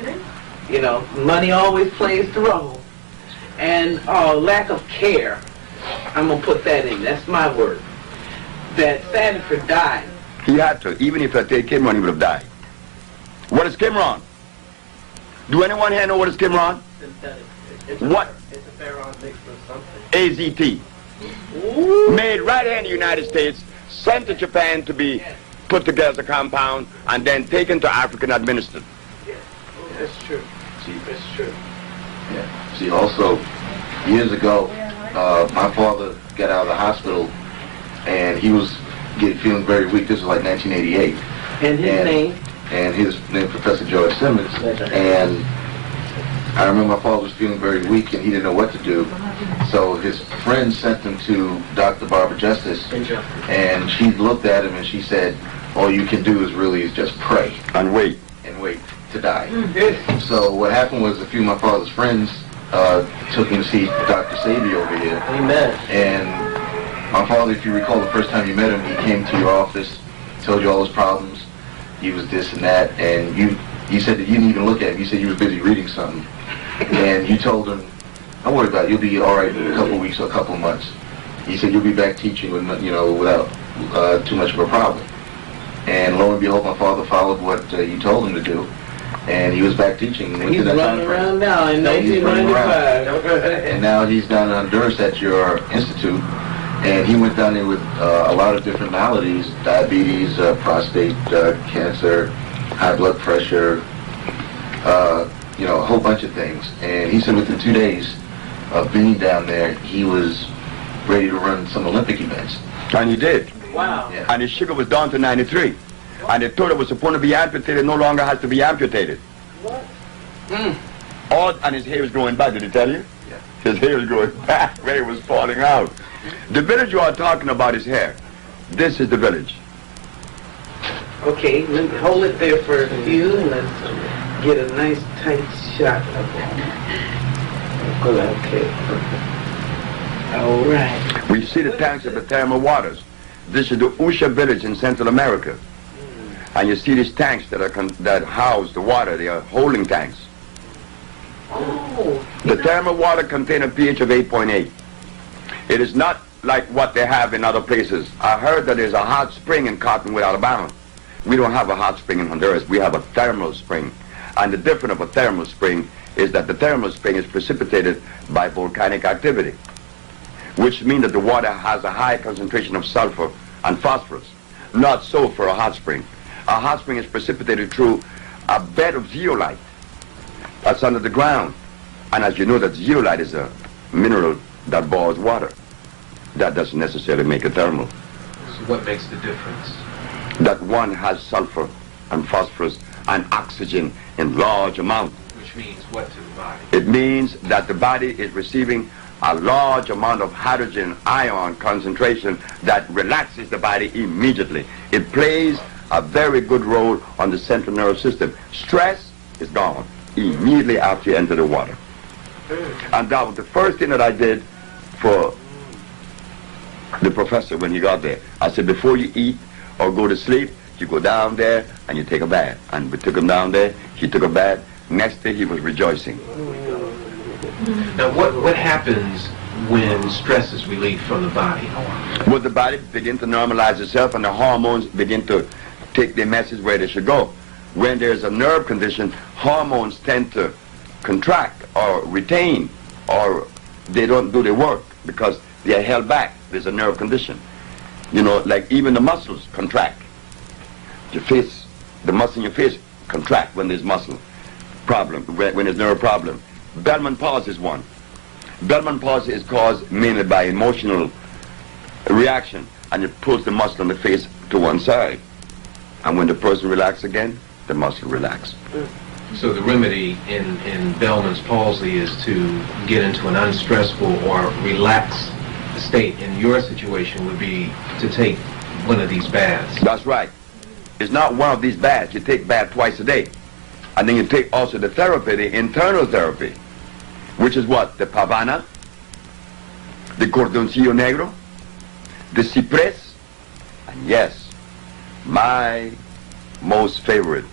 you know, money always plays the role, and lack of care, I'm going to put that in, that's my word, that Sandiford died. He had to. Even if I take Cameron, he would have died. What is Cameron? Do anyone here know what is Cameron? Synthetic. What? It's a Ferron mixed with something. AZT. Made right here in the United States, sent to Japan to be put together as a compound, and then taken to Africa and administered. That's true. That's true. Yeah. See, also, years ago, my father got out of the hospital, and he was feeling very weak. This was like 1988. And his name? And his name, Professor George Simmons. And I remember my father was feeling very weak, and he didn't know what to do. So his friend sent him to Dr. Barbara Justice, and she looked at him and she said, all you can do is just pray. And wait. And wait to die. So what happened was a few of my father's friends took him to see Dr. Sebi over here. Amen. And my father, if you recall, the first time you met him, he came to your office, told you all his problems. He was this and that, and you said that you didn't even look at him. You said you was busy reading something. And you told him, don't worry about it, you'll be all right in a couple of weeks or a couple of months. He said you'll be back teaching with, without too much of a problem. And lo and behold, my father followed what you told him to do, and he was back teaching. He's running around now in 1995. And now he's down in Honduras at your institute, and he went down there with a lot of different maladies, diabetes, prostate cancer, high blood pressure, a whole bunch of things. And he said within 2 days of being down there, he was ready to run some Olympic events. And he did. Wow. Yeah. And his sugar was down to 93. And the toe that was supposed to be amputated no longer has to be amputated. What? And his hair is growing back, did he tell you? Yeah. His hair is growing back where it was falling out. The village you are talking about is here. This is the village. Okay, let me hold it there for a few and let's get a nice tight shot of that. Okay. All right. We see the tanks of the thermal waters. This is the Usha village in Central America. And you see these tanks that house the water. They are holding tanks. Oh. The thermal water contains a pH of 8.8. It is not like what they have in other places. I heard that there's a hot spring in Cottonwood, Alabama. We don't have a hot spring in Honduras. We have a thermal spring. And the difference of a thermal spring is that the thermal spring is precipitated by volcanic activity, which means that the water has a high concentration of sulfur and phosphorus. Not so for a hot spring. A hot spring is precipitated through a bed of zeolite that's under the ground. And as you know, that zeolite is a mineral that boils water. That doesn't necessarily make it thermal. So what makes the difference? That one has sulfur and phosphorus and oxygen in large amounts. Which means what to the body? It means that the body is receiving a large amount of hydrogen ion concentration that relaxes the body immediately. It plays a very good role on the central nervous system. Stress is gone immediately after you enter the water. And that was the first thing that I did for the professor when he got there. I said, before you eat or go to sleep, you go down there and you take a bath. And we took him down there, he took a bath. Next day he was rejoicing. Now what happens when stress is relieved from the body? Well, the body begins to normalize itself and the hormones begin to take their message where they should go. When there's a nerve condition, hormones tend to contract or retain, or they don't do their work because they are held back. There's a nerve condition. You know, like even the muscles contract. Your face, the muscle in your face contract when there's muscle problem, when there's nerve problem. Bellman palsy is one. Bellman palsy is caused mainly by emotional reaction, and it pulls the muscle in the face to one side. And when the person relaxes again, the muscle relaxes. So the remedy in Bellman's palsy is to get into an unstressful or relaxed state. In your situation would be to take one of these baths. That's right. It's not one of these baths. You take bath twice a day. And then you take also the therapy, the internal therapy, which is what? The pavana, the cordoncillo negro, the cypress, and yes, my most favorite,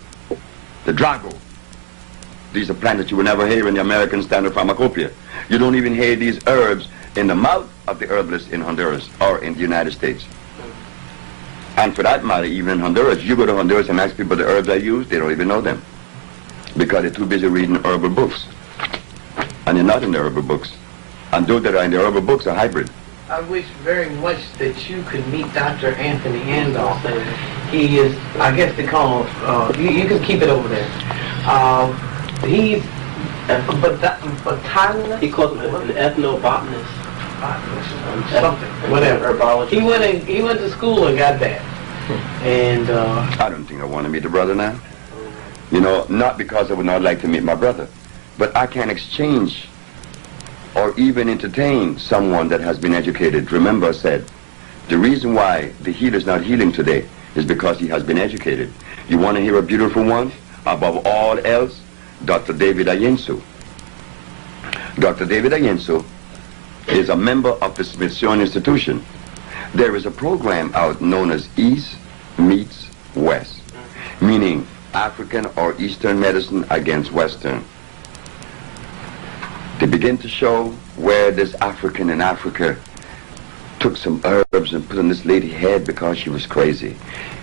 the drago. These are plants that you will never hear in the American standard pharmacopoeia. You don't even hear these herbs in the mouth of the herbalist in Honduras or in the United States. And for that matter, even in Honduras, you go to Honduras and ask people the herbs I use, they don't even know them because they're too busy reading herbal books. And they're not in the herbal books. And those that are in the herbal books are hybrid. I wish very much that you could meet Dr. Anthony Handoff. He is, I guess they call him, you can keep it over there. He's a botanist. He calls him an ethnobotanist. Something, whatever. Herbologist. He went to school and got that. And I don't think I want to meet the brother now. You know, not because I would not like to meet my brother, but I can exchange or even entertain someone that has been educated. Remember I said, the reason why the healer is not healing today is because he has been educated. You want to hear a beautiful one? Above all else, Dr. David Ayensu. Dr. David Ayensu is a member of the Smithsonian Institution. There is a program out known as East Meets West, meaning African or Eastern medicine against Western. They begin to show where this African in Africa took some herbs and put on this lady's head because she was crazy.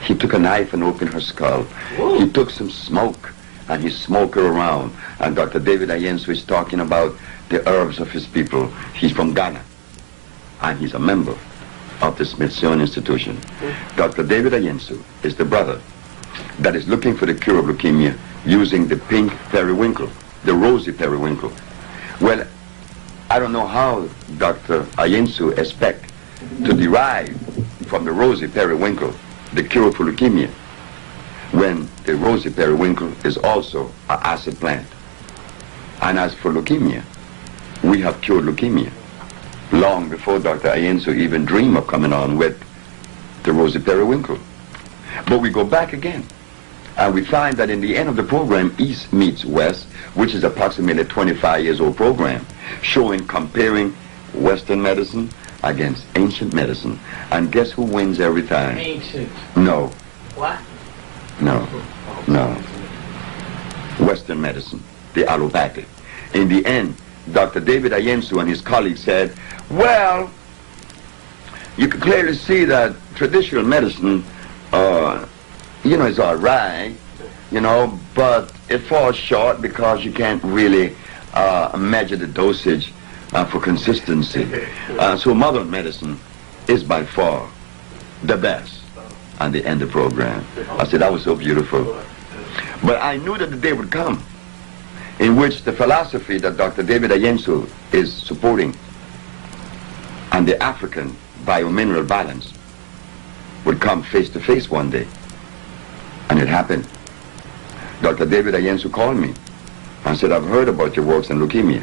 He took a knife and opened her skull. Whoa. He took some smoke and he smoked her around. And Dr. David Ayensu is talking about the herbs of his people. He's from Ghana and he's a member of the Smithsonian Institution. Dr. David Ayensu is the brother that is looking for the cure of leukemia using the pink periwinkle, the rosy periwinkle. Well, I don't know how Dr. Ayensu expects to derive from the rosy periwinkle the cure for leukemia. when the rosy periwinkle is also an acid plant. And as for leukemia, we have cured leukemia long before Dr. Ayensu even dreamed of coming on with the rosy periwinkle. But we go back again, and we find that in the end of the program, East meets West, which is approximately a 25 years old program, showing, comparing Western medicine against ancient medicine. And guess who wins every time? Ancient. No. What? No. No. Western medicine, the allopathic. In the end, Dr. David Ayensu and his colleagues said, well, you can clearly see that traditional medicine, is all right, but it falls short because you can't really measure the dosage for consistency. So modern medicine is by far the best. And they end the program. I said, that was so beautiful. But I knew that the day would come in which the philosophy that Dr. David Ayensu is supporting and the African biomineral balance would come face to face one day. And it happened. Dr. David Ayensu called me and said, I've heard about your works on leukemia,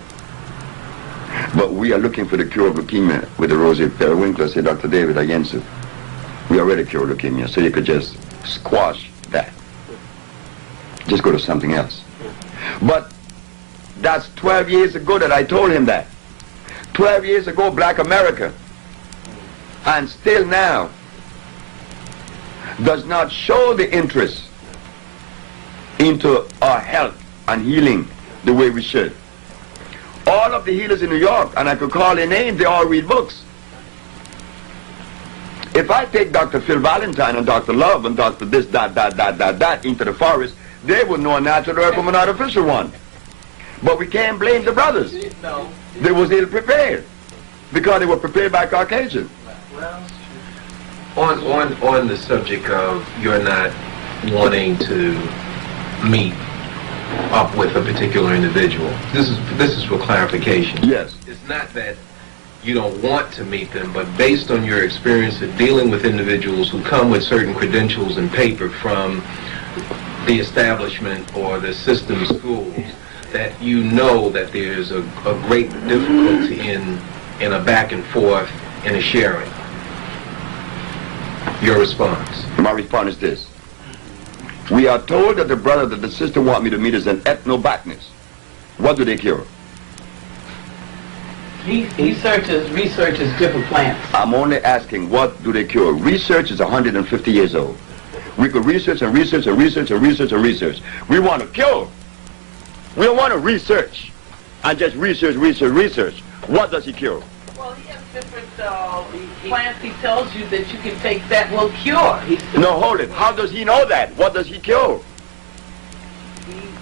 but we are looking for the cure of leukemia with the rosy periwinkle. I said, Dr. David Ayensu, we already cured leukemia, so you could just squash that. Just go to something else. But that's 12 years ago that I told him that. 12 years ago, Black America, and still now, does not show the interest into our health and healing the way we should. All of the healers in New York, and I could call their names, they all read books. If I take Dr. Phil Valentine and Dr. Love and Dr. this, that into the forest, they would know a natural herb from an artificial one. But we can't blame the brothers. No. They was ill prepared because they were prepared by Caucasians. Well, On the subject of you're not wanting to meet up with a particular individual, this is for clarification. Yes. It's not that you don't want to meet them, but based on your experience of dealing with individuals who come with certain credentials and paper from the establishment or the system schools, that you know that there's a great difficulty in a back and forth and a sharing. Your response? My response is this. We are told that the brother that the sister want me to meet is an ethnobotanist. What do they cure? he researches different plants. I'm only asking, what do they cure? Research is 150 years old. We could research and research and research and research and research. We want to cure. We don't want to research and just research. What does he cure? Well, he has different plants. He tells you that you can take that will cure. No, hold it. How does he know that? What does he cure?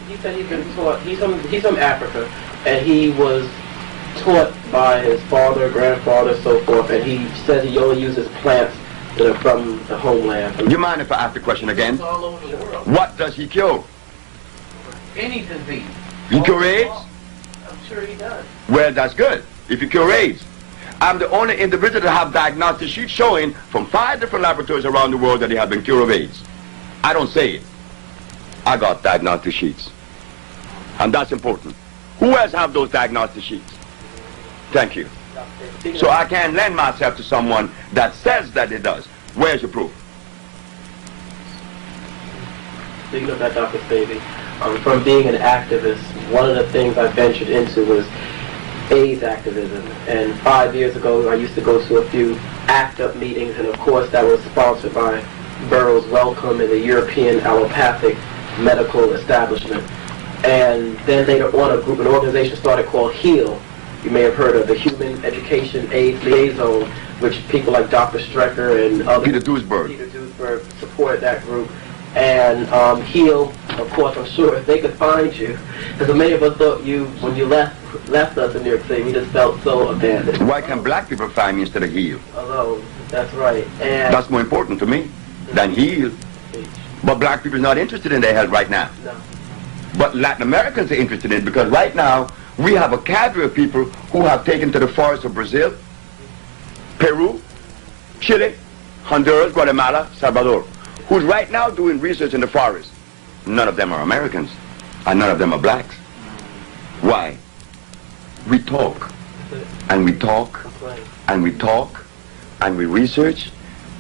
He said he's been taught. He's from Africa, and he was taught by his father, grandfather, so forth. And he says he only uses plants that are from the homeland. Do you mind if I ask the question again? It's all over the world. What does he cure? Any disease. He cure AIDS? I'm sure he does. Well, that's good. If you cure AIDS. I'm the only individual to have diagnostic sheets showing from 5 different laboratories around the world that they have been cured of AIDS. I don't say it. I got diagnostic sheets. And that's important. Who else have those diagnostic sheets? Thank you. So I can't lend myself to someone that says that it does. Where's your proof? Speaking of that, Dr. Sebi, from being an activist, one of the things I ventured into was AIDS activism. And 5 years ago, I used to go to a few ACT UP meetings, and of course that was sponsored by Burroughs Wellcome and the European allopathic medical establishment. And then later on, an organization started called HEAL. You may have heard of the Human Education AIDS Liaison, which people like Dr. Strecker and others, Peter Duisberg supported that group. And HEAL, of course, I'm sure if they could find you, because many of us thought when you left us in New York City, we just felt so abandoned. Why can black people find me instead of HEAL? Alone, that's right. And that's more important to me than HEAL. But black people are not interested in their health right now. No. But Latin Americans are interested in it because right now we have a cadre of people who have taken to the forests of Brazil, Peru, Chile, Honduras, Guatemala, Salvador, who's right now doing research in the forest. None of them are Americans, and none of them are blacks. Why? We talk, and we talk, and we talk, and we research,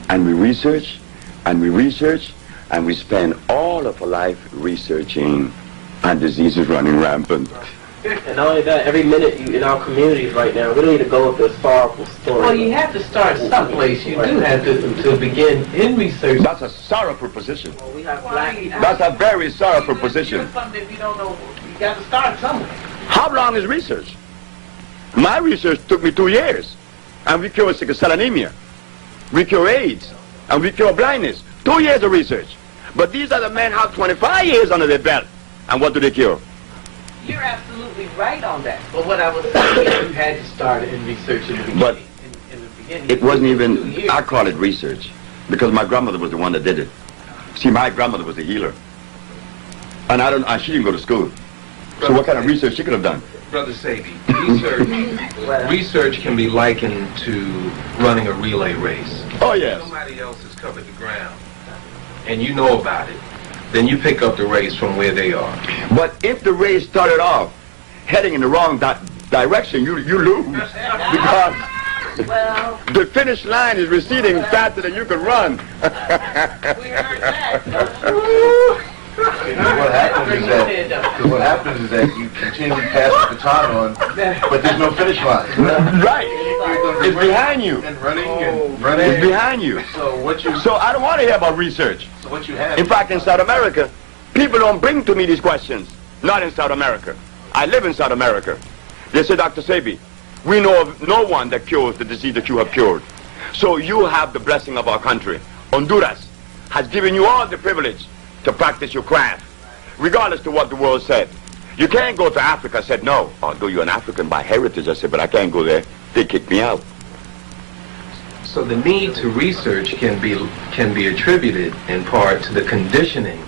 and we research, and we research, and we spend all of our life researching, and disease is running rampant. And not only that, every minute in our communities right now, we don't need to go with the historical story. Well, you have to start someplace. You do have to begin in research. That's a sorrowful position. Well, we have black. That's a very sorrowful position. Something if you don't know, you got to start somewhere. How long is research? My research took me 2 years. And we cure sickle cell anemia. We cure AIDS. And we cure blindness. 2 years of research. But these other men have 25 years under their belt. And what do they cure? You're absolutely right on that. But what I was saying is you had to start in research in the beginning. But in the beginning, it wasn't even, 2 years. I call it research. Because my grandmother was the one that did it. See, my grandmother was a healer. And she didn't go to school. So what kind of research she could have done? Brother Sebi, research can be likened to running a relay race. Oh, yes. Somebody else has covered the ground, and you know about it. Then you pick up the race from where they are. But if the race started off heading in the wrong direction, you lose. Because the finish line is receding faster than you can run. We heard that. What happens is that you continue to pass the baton on, but there's no finish line. Right. It's behind you. And running and running. It's behind you. So I don't want to hear about research. So what you have. In fact, in South America, people don't bring to me these questions. Not in South America. I live in South America. They say, Dr. Sebi, we know of no one that cures the disease that you have cured. So you have the blessing of our country. Honduras has given you all the privilege to practice your craft, regardless to what the world said. You can't go to Africa. I said, no. Although you're an African by heritage, I said, but I can't go there. They kicked me out. So the need to research can be attributed in part to the conditioning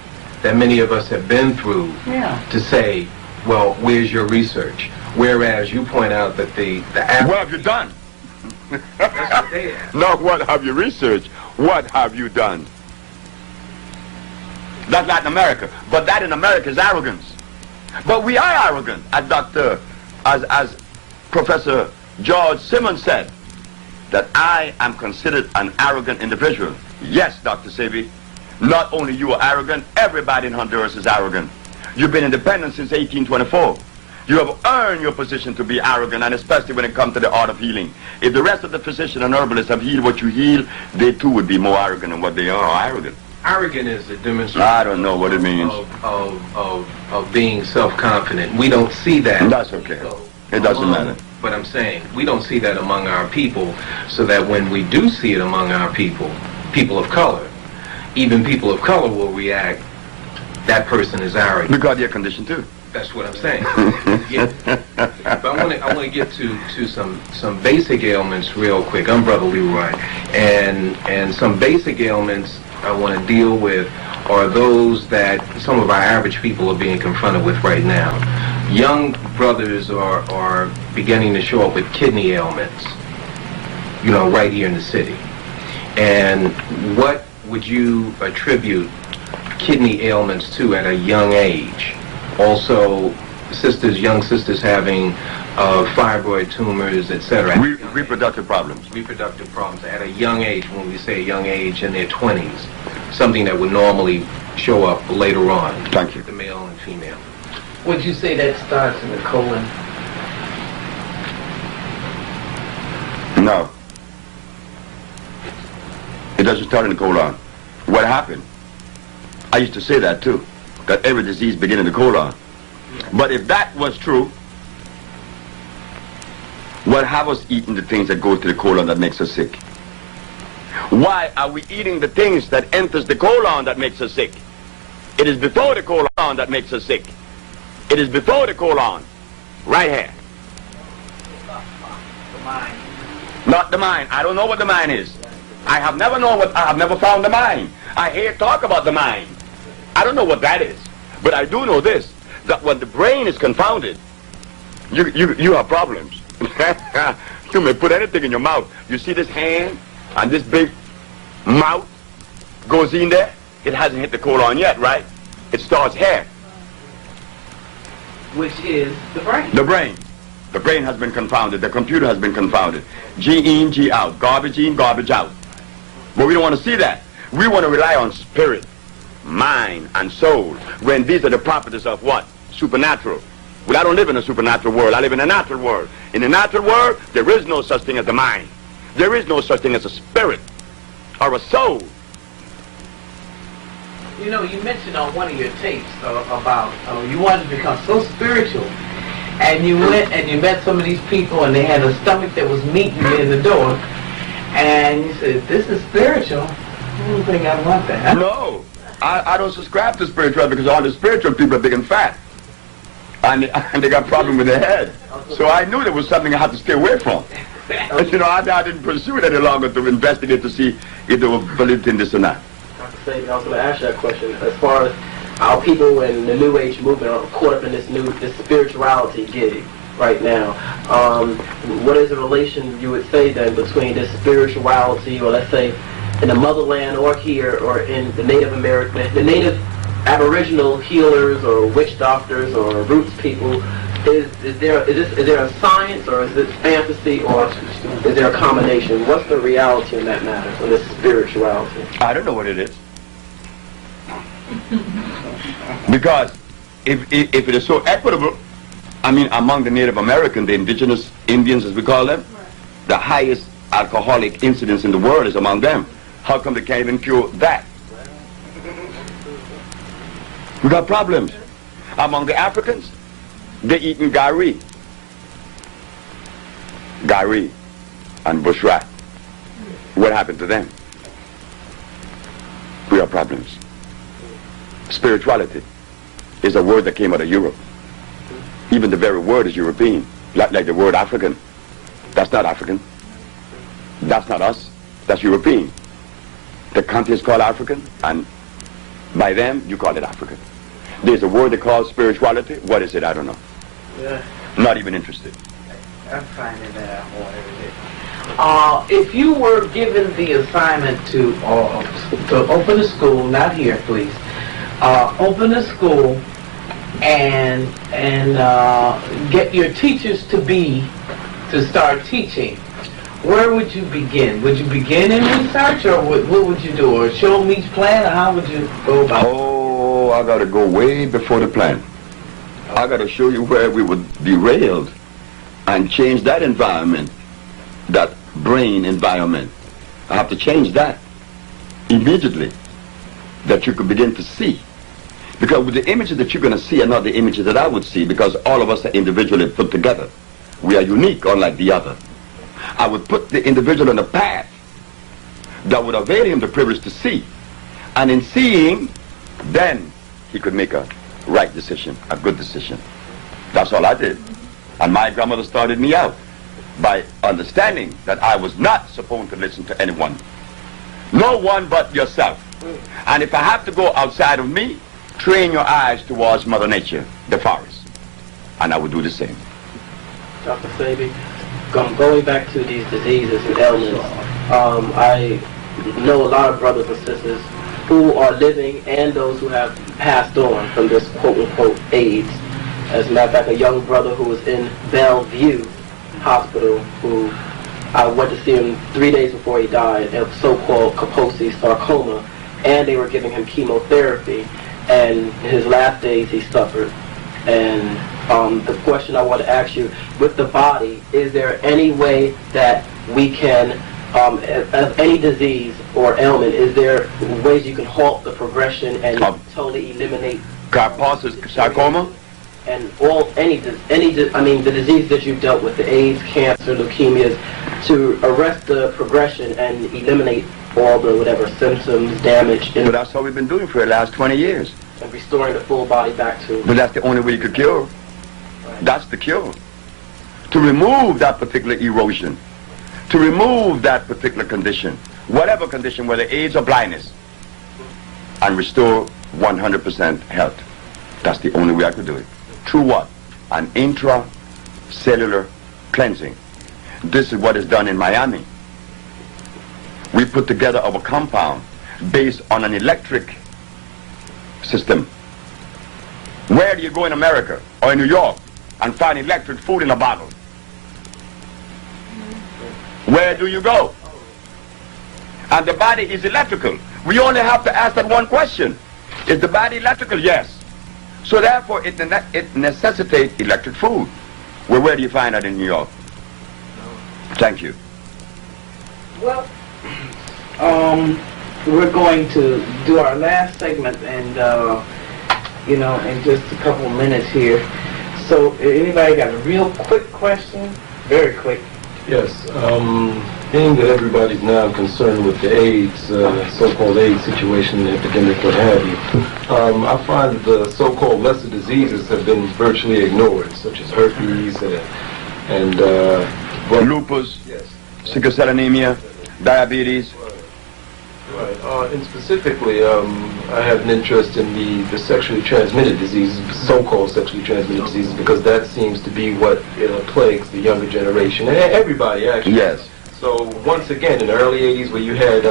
that many of us have been through to say, well, where's your research? Whereas you point out that the what have you done? That's what they have. Not what have you researched. What have you done? That's Latin America. But that in America is arrogance. But we are arrogant, as Professor George Simmons said, that I am considered an arrogant individual. Yes, Dr. Sebi, not only you are arrogant, everybody in Honduras is arrogant. You've been independent since 1824. You have earned your position to be arrogant, and especially when it comes to the art of healing. If the rest of the physicians and herbalists have healed what you heal, they too would be more arrogant than what they are arrogant. Arrogant is a demonstration. I don't know what it means. Of being self-confident. We don't see that. That's okay. It doesn't matter. But I'm saying we don't see that among our people, so that when we do see it among our people, people of color, even people of color will react, that person is arrogant. Because they're conditioned too. That's what I'm saying. Yeah. But I want to get to some basic ailments real quick. I'm Brother Leroy, and some basic ailments I want to deal with are those that some of our average people are being confronted with right now. Young brothers are beginning to show up with kidney ailments, right here in the city. And what would you attribute kidney ailments to at a young age? Also, young sisters having fibroid tumors, etc. Reproductive problems. Reproductive problems at a young age. When we say a young age, in their 20s, something that would normally show up later on. Thank you. The male and female. Would you say that starts in the colon? No. It doesn't start in the colon. What happened? I used to say that too, that every disease begins in the colon. But if that was true, what have us eating the things that go to the colon that makes us sick? Why are we eating the things that enters the colon that makes us sick? It is before the colon that makes us sick. It is before the colon, right here. The mind. Not the mind. I don't know what the mind is. I have never found the mind. I hear talk about the mind. I don't know what that is. But I do know this, that when the brain is confounded, you have problems. You may put anything in your mouth. You see this hand and this big mouth goes in there, it hasn't hit the colon yet, right? It starts here. Which is the brain. The brain. The brain has been confounded. The computer has been confounded. G in, G out. Garbage in, garbage out. But we don't want to see that. We want to rely on spirit, mind, and soul, when these are the properties of what? Supernatural. Well, I don't live in a supernatural world. I live in a natural world. In the natural world, there is no such thing as the mind. There is no such thing as a spirit or a soul. You know, you mentioned on one of your tapes about you wanted to become so spiritual, and you went and you met some of these people, and they had a stomach that was meeting you in the door, and you said, "This is spiritual. I don't think I want that." No, I don't subscribe to spirituality because all the spiritual people are big and fat, and they got problems with their head. So I knew there was something I had to stay away from. And, you know, I didn't pursue it any longer to investigate to see if they were believed in this or not. Sebi, I was going to ask you that question. As far as our people in the New Age movement are caught up in this spirituality gig right now, what is the relation, you would say, then, between this spirituality, or let's say in the motherland or here, or in the Native American, the Native Aboriginal healers or witch doctors or roots people? Is there a science, or is it fantasy, or is there a combination? What's the reality in that matter, of this spirituality? I don't know what it is. Because if it is so equitable, I mean, among the Native American, the indigenous Indians, as we call them, the highest alcoholic incidence in the world is among them. How come they can't even cure that? We got problems. Among the Africans, they're eating Garvey and bushrat. What happened to them? We have problems. Spirituality is a word that came out of Europe. Even the very word is European, like the word African. That's not African. That's not us. That's European. The country is called African, and by them, you call it African. There's a word they call spirituality. What is it? I don't know. Yeah. Not even interested. I'm finding that out. If you were given the assignment to open a school, not here, please, open a school and get your teachers to start teaching, where would you begin? Would you begin in research, or what would you do? Or show them each plan, or how would you go about it? Oh, I got to go way before the plan. I got to show you where we were derailed and change that environment, that brain environment. I have to change that immediately, that you could begin to see. Because with the images that you're going to see are not the images that I would see, because all of us are individually put together. We are unique, unlike the other. I would put the individual on a path that would avail him the privilege to see. And in seeing, then he could make a right decision, a good decision. That's all I did. And my grandmother started me out by understanding that I was not supposed to listen to anyone. No one but yourself. And if I have to go outside of me, train your eyes towards Mother Nature, the forest. And I would do the same. Dr. Sebi, going back to these diseases and ailments, I know a lot of brothers and sisters who are living and those who have passed on from this quote-unquote AIDS. As a matter of fact, a young brother who was in Bellevue Hospital, who I went to see him 3 days before he died, of so-called Kaposi sarcoma, and they were giving him chemotherapy, and in his last days he suffered. And the question I want to ask you, with the body, is there any way that we can, of any disease or ailment, is there ways you can halt the progression and totally eliminate Kaposi sarcoma? And the disease that you've dealt with, the AIDS, cancer, leukemias, to arrest the progression and eliminate all the whatever symptoms, damage. But that's what we've been doing for the last 20 years. And restoring the full body back to... But that's the only way you could cure. Right. That's the cure. To remove that particular erosion, to remove that particular condition, whatever condition, whether AIDS or blindness, and restore 100% health. That's the only way I could do it. Through what? An intracellular cleansing. This is what is done in Miami. We put together our compound based on an electric system. Where do you go in America or in New York and find electric food in a bottle? Where do you go? And the body is electrical. We only have to ask that one question. Is the body electrical? Yes. So therefore, it necessitates electric food. Well, where do you find that in New York? Thank you. Well, we're going to do our last segment, and you know, in just a couple of minutes here. So, anybody got a real quick question? Very quick. Yes. Being that everybody's now concerned with the AIDS, so-called AIDS situation, epidemic, what have you, I find that the so-called lesser diseases have been virtually ignored, such as herpes and lupus, yes, sickle cell anemia, diabetes. Right. And specifically, I have an interest in the sexually transmitted diseases, so-called sexually transmitted diseases, because that seems to be what plagues the younger generation, and everybody actually. Yes. So once again, in the early 80s, where you had,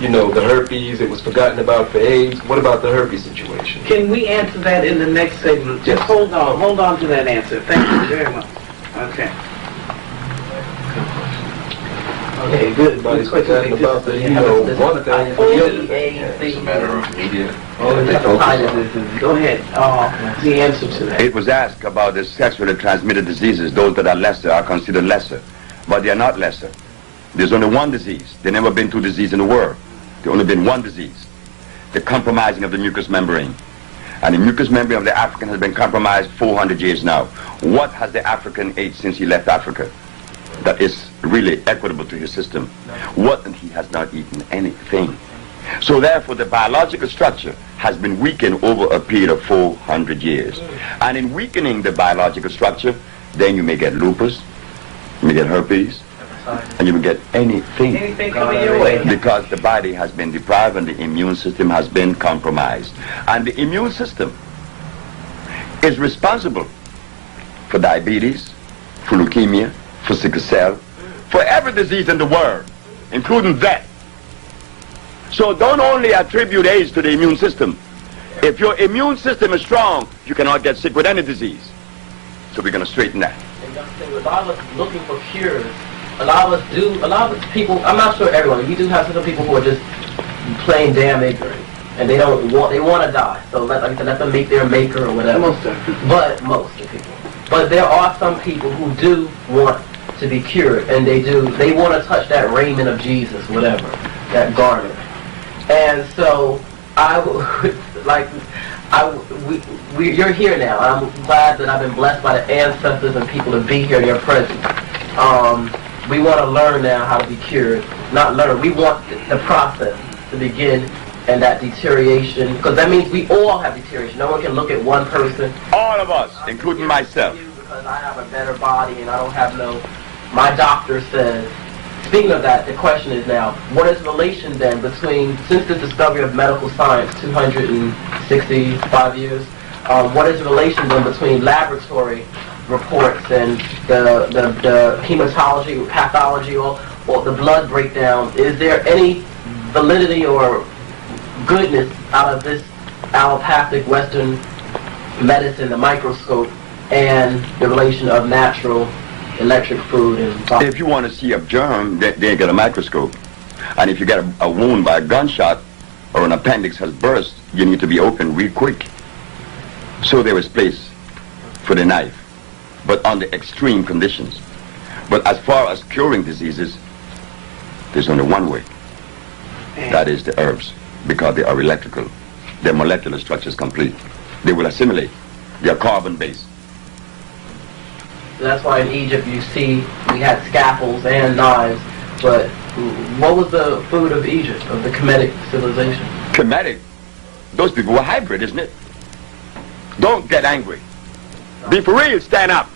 you know, the herpes, it was forgotten about for AIDS. What about the herpes situation? Can we answer that in the next segment? Just hold on to that answer. Thank you very much. Okay. Okay, good. Everybody's forgotten about the, you know, one thing for the other. It's a matter of media. Go ahead. The answer to that. It was asked about the sexually transmitted diseases. Those that are lesser are considered lesser, but they are not lesser. There's only one disease. There's never been two diseases in the world. There's only been one disease, the compromising of the mucous membrane. And the mucous membrane of the African has been compromised 400 years now. What has the African ate since he left Africa that is really equitable to his system? What? And he has not eaten anything. So therefore, the biological structure has been weakened over a period of 400 years. And in weakening the biological structure, then you may get lupus, you may get herpes, and you will get anything. Anything coming your way. Because the body has been deprived and the immune system has been compromised. And the immune system is responsible for diabetes, for leukemia, for sickle cell, for every disease in the world, including death. So don't only attribute AIDS to the immune system. If your immune system is strong, you cannot get sick with any disease. So we're going to straighten that. A lot of us looking for cures. A lot of us people, I'm not sure everyone, you do have some people who are just plain damn ignorant, and they want to die. So let them meet their maker or whatever. Most of the people. But there are some people who do want to be cured, and they want to touch that raiment of Jesus, whatever, that garment. And so you're here now. I'm glad that I've been blessed by the ancestors and people to be here in your presence. We want to learn now how to be cured. Not learn. We want the process to begin and that deterioration, because that means we all have deterioration. No one can look at one person. All of us, including myself. Because I have a better body and I don't have my doctor says. Speaking of that, the question is now, what is the relation then between, since the discovery of medical science 265 years, what is the relation then between laboratory reports and the hematology, pathology, or the blood breakdown? Is there any validity or goodness out of this allopathic Western medicine, the microscope, and the relation of natural electric food and If you want to see a germ, then get a microscope. And if you get a wound by a gunshot or an appendix has burst, you need to be open real quick. So there is place for the knife, but under extreme conditions. But as far as curing diseases, there's only one way. That is the herbs, because they are electrical. Their molecular structure is complete. They will assimilate. They are carbon-based. That's why in Egypt you see we had scalpels and knives. But what was the food of Egypt, of the Kemetic civilization? Kemetic? Those people were hybrid, isn't it? Don't get angry. Be for real, stand up.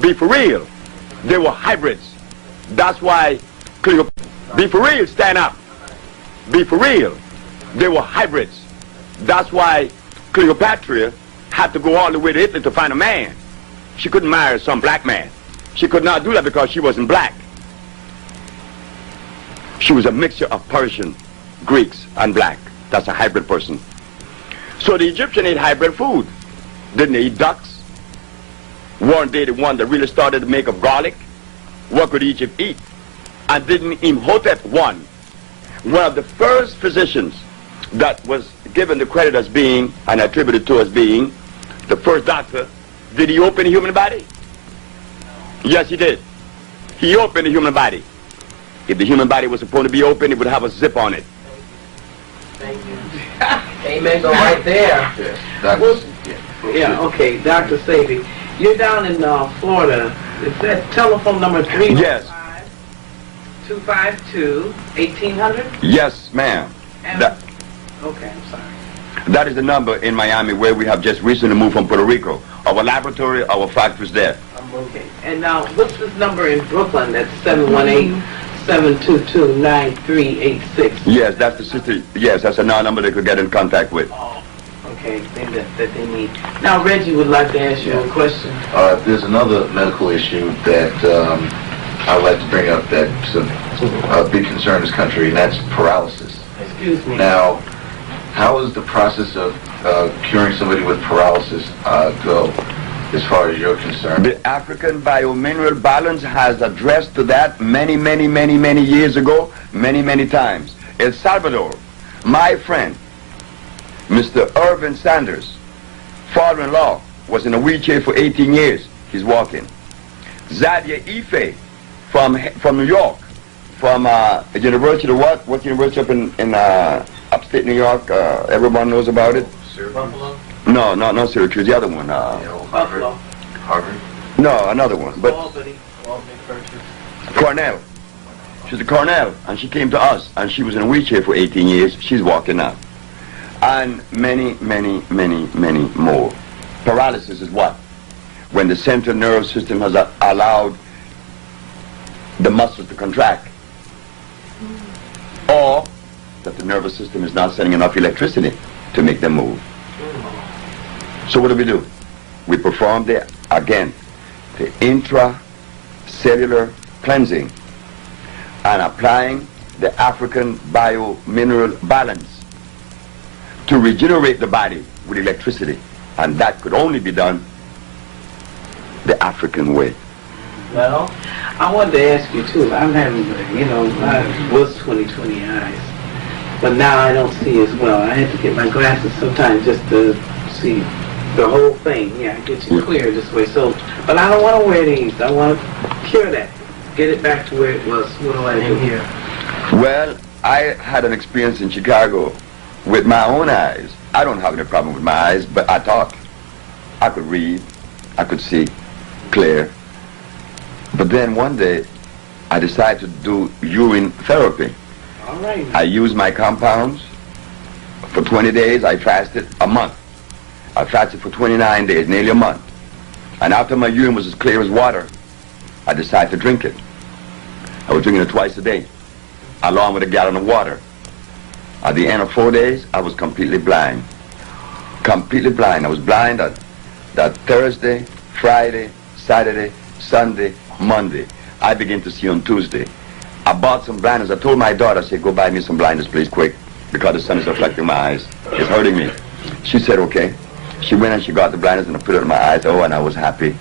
Be for real. They were hybrids. That's why be for real, stand up. Be for real. They were hybrids. That's why Cleopatra had to go all the way to Italy to find a man. She couldn't marry some black man. She could not do that because she wasn't black. She was a mixture of Persian, Greeks, and black. That's a hybrid person. So the Egyptian ate hybrid food. Didn't they eat ducks? Weren't they the one that really started to make of garlic? What could Egypt eat? And didn't Imhotep I, one of the first physicians that was given the credit as being, and attributed to as being, the first doctor, did he open the human body? Yes, he did. He opened the human body. If the human body was supposed to be open, it would have a zip on it. Thank you. Amen. Go right there. Well, Yeah, okay, Dr. Sebi, you're down in Florida. Is that telephone number 315 Yes. 252 1800? Yes, ma'am. That, Okay, I'm sorry. that is the number in Miami where we have just recently moved from Puerto Rico. Our laboratory, our factory's there. Okay. And now, what's this number in Brooklyn? That's 718-722-9386. Yes, that's the sister. Yes, that's another number they could get in contact with. Oh, okay, thing that they need. Now, Reggie would like to ask you a question. there's another medical issue that I'd like to bring up that's a big concern in this country, and that's paralysis. Excuse me. Now, how is the process of curing somebody with paralysis go, as far as you're concerned? The African biomineral balance has addressed to that many years ago, many times. El Salvador, my friend, Mr. Irvin Sanders, father-in-law, was in a wheelchair for 18 years. He's walking. Zadia Ife from New York, from University of what university up in upstate New York? Everyone knows about it. Buffalo? No, not Syracuse. The other one. Buffalo. Harvard? No, another one. But Albany. Cornell. She's a Cornell, and she came to us, and she was in a wheelchair for 18 years. She's walking now. And many more. Paralysis is what? When the central nervous system has allowed the muscles to contract, or that the nervous system is not sending enough electricity to make them move. So what do? We perform the intracellular cleansing and applying the African biomineral balance to regenerate the body with electricity. And that could only be done the African way. Well, I wanted to ask you too. I'm having, I was 20/20 eyes, but now I don't see as well. I had to get my glasses sometimes just to see the whole thing. Yeah, it gets you clear this way. So, but I don't want to wear these. I want to cure that, get it back to where it was. What do I do here? Well, I had an experience in Chicago with my own eyes. I don't have any problem with my eyes, but I talk. I could read. I could see clear. But then one day, I decided to do urine therapy. All right. I used my compounds. For 20 days, I fasted a month. I fasted for 29 days, nearly a month. And after my urine was as clear as water, I decided to drink it. I was drinking it twice a day, along with a gallon of water. At the end of 4 days, I was completely blind. Completely blind. I was blind that Thursday, Friday, Saturday, Sunday, Monday. I began to see on Tuesday. I bought some blinders. I told my daughter, I said, go buy me some blinders, please, quick, because the sun is reflecting my eyes. It's hurting me. She said, okay. She went and she got the blinders and I put it on my eyes. Oh, and I was happy.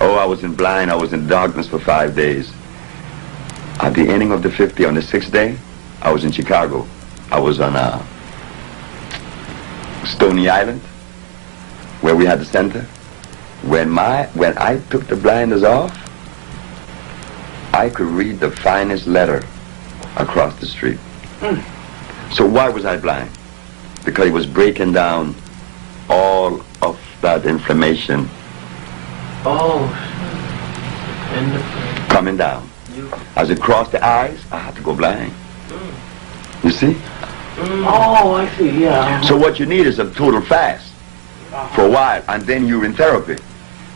Oh, I was in blind. I was in darkness for 5 days. At the ending of the 50th, on the 6th day, I was in Chicago. I was on Stony Island, where we had the center. When I took the blinders off, I could read the finest letter across the street. So why was I blind? Because it was breaking down all of that inflammation. Oh. Coming down. As it crossed the eyes, I had to go blind. You see? Oh, I see, yeah. So what you need is a total fast for a while, and then urine therapy.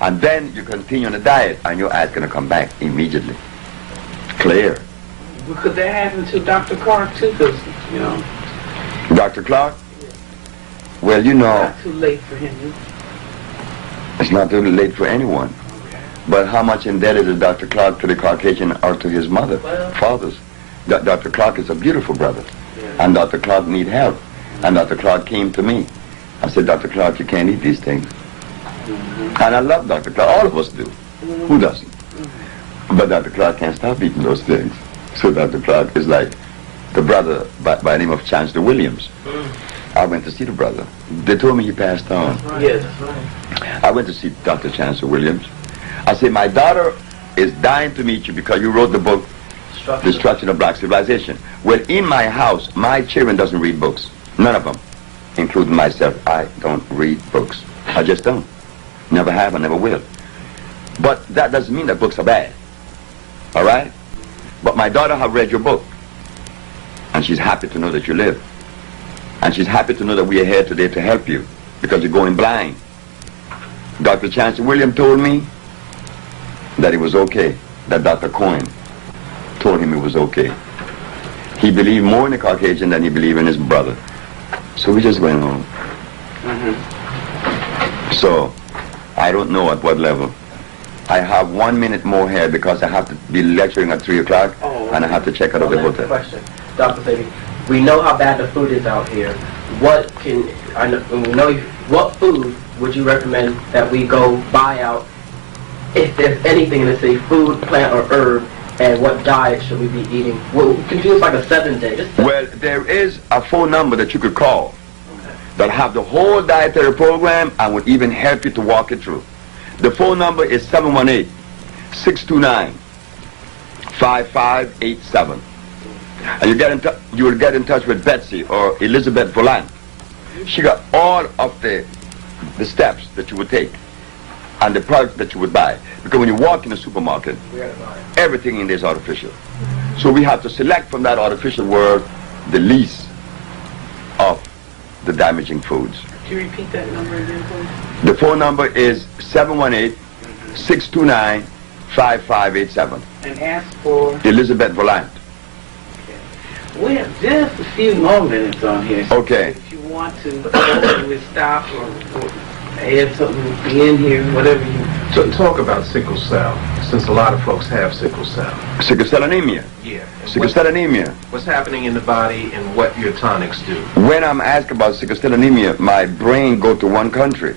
And then you continue on the diet, and your eyes going to come back immediately. Clear. Could that happen to Dr. Clark, too? Because, Dr. Clark? Well, not too late for him. It's not too late for anyone. But how much indebted is Dr. Clark to the Caucasian or to his mother, fathers? Dr. Clark is a beautiful brother. And Dr. Clark need help. And Dr. Clark came to me. I said, Dr. Clark, you can't eat these things. And I love Dr. Clark. All of us do. Who doesn't? But Dr. Clark can't stop eating those things. So Dr. Clark is like the brother by the name of Chancellor Williams. I went to see the brother. They told me he passed on. Yes, that's right. I went to see Dr. Chancellor Williams. I said, my daughter is dying to meet you because you wrote the book, Destruction of Black Civilization. Well, in my house, my children doesn't read books. None of them, including myself. I don't read books. I just don't. Never have, I never will. But that doesn't mean that books are bad. All right? But my daughter has read your book. And she's happy to know that you live. And she's happy to know that we are here today to help you because you're going blind. Dr. Chancellor William told me that it was okay, that Dr. Cohen told him it was okay. He believed more in the Caucasian than he believed in his brother. So we just went home. So I don't know at what level. I have 1 minute more here because I have to be lecturing at 3 o'clock and I have to check out of the hotel. Question. Dr. Sebi, we know how bad the food is out here. What food would you recommend that we go buy out, if there's anything in the city, food, plant, or herb, and what diet should we be eating? Well, can do like a 7-day. Well, there is a phone number that you could call that have the whole dietary program and would even help you to walk it through. The phone number is 718-629-5587. And you will get in touch with Betsy or Elizabeth Volant. She got all of the steps that you would take and the products that you would buy. Because when you walk in the supermarket, everything in there is artificial. So we have to select from that artificial world the least of the damaging foods. Can you repeat that number again, please? The phone number is 718-629-5587. And ask for? Elizabeth Volant. We have just a few more minutes on here. So okay. If you want to, we'll stop or add something at the end here, whatever you... Talk about sickle cell, since a lot of folks have sickle cell. Sickle cell anemia? Yeah. Sickle cell anemia. What's happening in the body and what your tonics do? When I'm asked about sickle cell anemia, my brain goes to one country,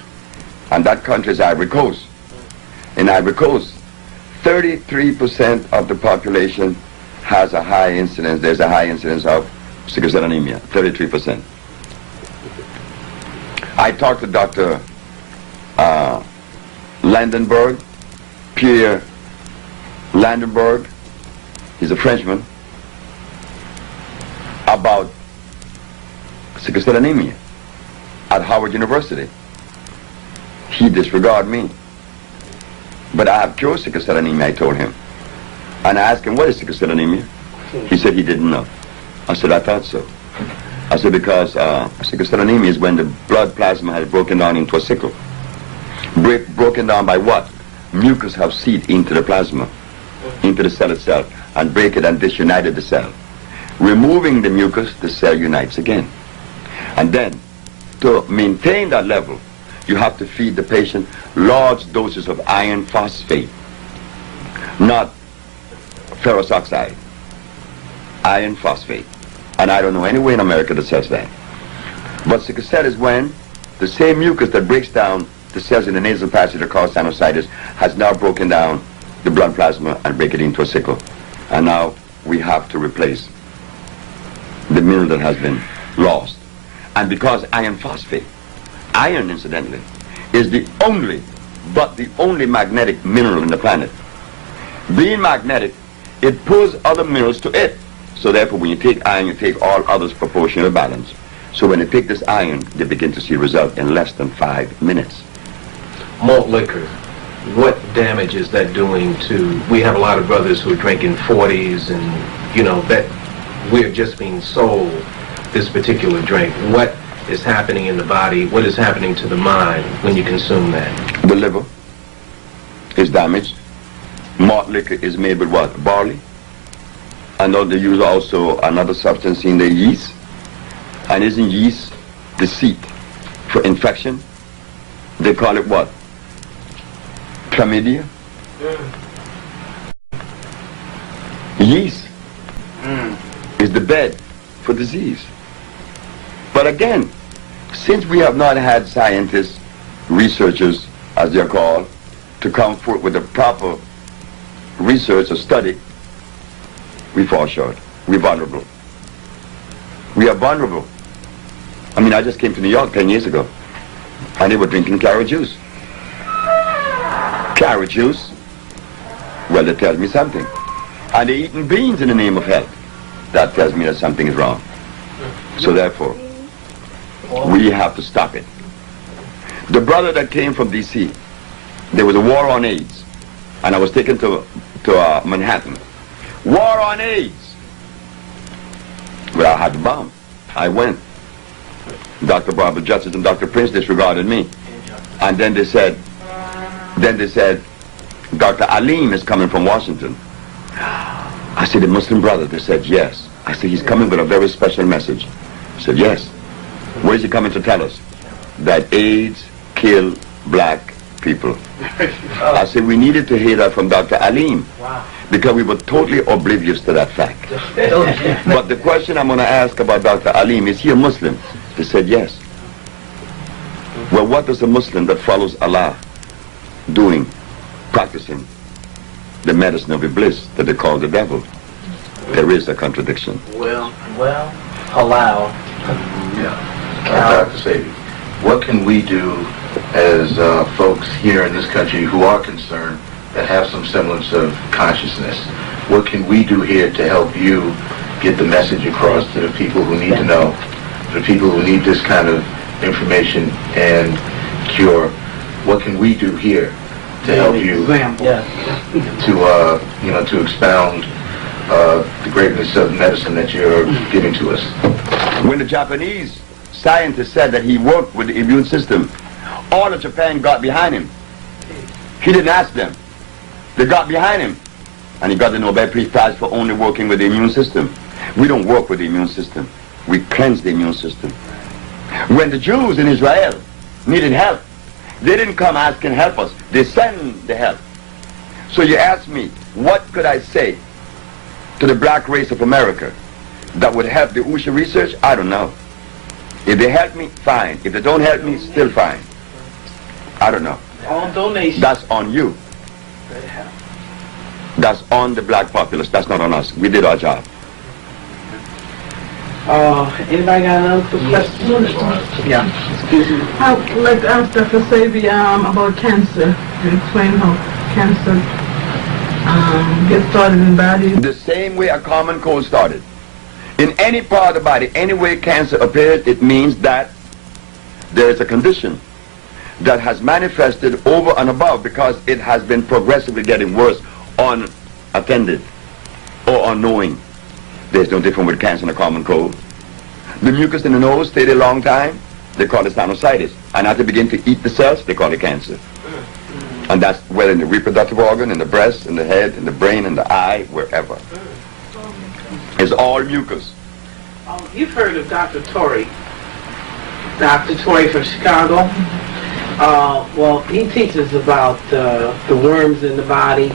and that country is Ivory Coast. In Ivory Coast, 33% of the population has a high incidence, there's a high incidence of sickle cell anemia, 33%. I talked to Dr. Landenberg, Pierre Landenberg, he's a Frenchman, about sickle cell anemia at Howard University. He disregarded me. But I have cured sickle cell anemia, I told him. And I asked him, what is sickle cell anemia? He said he didn't know. I said, I thought so. I said, because sickle cell anemia is when the blood plasma has broken down into a sickle. Broken down by what? Mucus have seeped into the plasma, into the cell itself, and break it and disunited the cell. Removing the mucus, the cell unites again. And then, to maintain that level, you have to feed the patient large doses of iron phosphate, not ferrous oxide, iron phosphate. And I don't know anywhere in America that says that. But sickle cell is when the same mucus that breaks down the cells in the nasal passage that cause sinusitis has now broken down the blood plasma and break it into a sickle. And now we have to replace the mineral that has been lost. And because iron phosphate, iron incidentally, is the only magnetic mineral in the planet. Being magnetic, it pulls other minerals to it. So therefore when you take iron, you take all others proportional balance. So when they take this iron, they begin to see result in less than 5 minutes. Malt liquor, what damage is that doing to, we have a lot of brothers who are drinking 40s and, you know, that we're just being sold this particular drink. What is happening in the body? What is happening to the mind when you consume that? The liver is damaged. Malt liquor is made with what? Barley. I know they use also another substance in the yeast. And isn't yeast the seat for infection? They call it what? Chlamydia? Yeast is the bed for disease. But again, Since we have not had scientists, researchers, as they're called, to come forth with the proper research or study, we fall short. We're vulnerable. We are vulnerable. I mean, I just came to New York 10 years ago, and they were drinking carrot juice. Carrot juice? Well, that tells me something. And they're eating beans in the name of health. That tells me that something is wrong. So therefore, we have to stop it. The brother that came from D.C., there was a war on AIDS, and I was taken to Manhattan. War on AIDS! Well, I had the bomb. I went. Dr. Barbara Justice and Dr. Prince disregarded me. And then they said, Dr. Alim is coming from Washington. I said, the Muslim brother? They said, yes. I said, he's coming with a very special message. I said, yes. What is he coming to tell us? That AIDS kill black people. I said, we needed to hear that from Dr. Alim. Wow. Because we were totally oblivious to that fact. But the question I'm going to ask about Dr. Alim, is he a Muslim? They said, yes. Well, what does a Muslim that follows Allah doing, practicing the medicine of Iblis that they call the devil? There is a contradiction. Well, allow. Yeah. Dr. Sebi, what can we do as folks here in this country who are concerned, that have some semblance of consciousness? What can we do here to help you get the message across to the people who need to know, to the people who need this kind of information and cure? What can we do here to help you to expound the greatness of medicine that you're giving to us? When the Japanese scientist said that he worked with the immune system, all of Japan got behind him. He didn't ask them. They got behind him. And he got the Nobel Peace Prize for only working with the immune system. We don't work with the immune system. We cleanse the immune system. When the Jews in Israel needed help, they didn't come asking help us. They sent the help. So you ask me, what could I say to the black race of America that would help the USHA research? I don't know. If they help me, fine. If they don't help me, still fine. I don't know. All donations. That's on you. That's on the black populace. That's not on us. We did our job. Anybody got another question? Yeah. Excuse me. I would like to ask Dr. Sebi about cancer. Explain how cancer gets started in the body. The same way a common cold started. In any part of the body, any way cancer appears, it means that there is a condition that has manifested over and above because it has been progressively getting worse, unattended or unknowing. There's no difference with cancer and a common cold. The mucus in the nose stayed a long time, they call it sinusitis. And as they begin to eat the cells, they call it cancer. And that's whether in the reproductive organ, in the breast, in the head, in the brain, in the eye, wherever. It's all mucus. You've heard of Dr. Torrey. Dr. Torrey from Chicago. Well, he teaches about the worms in the body,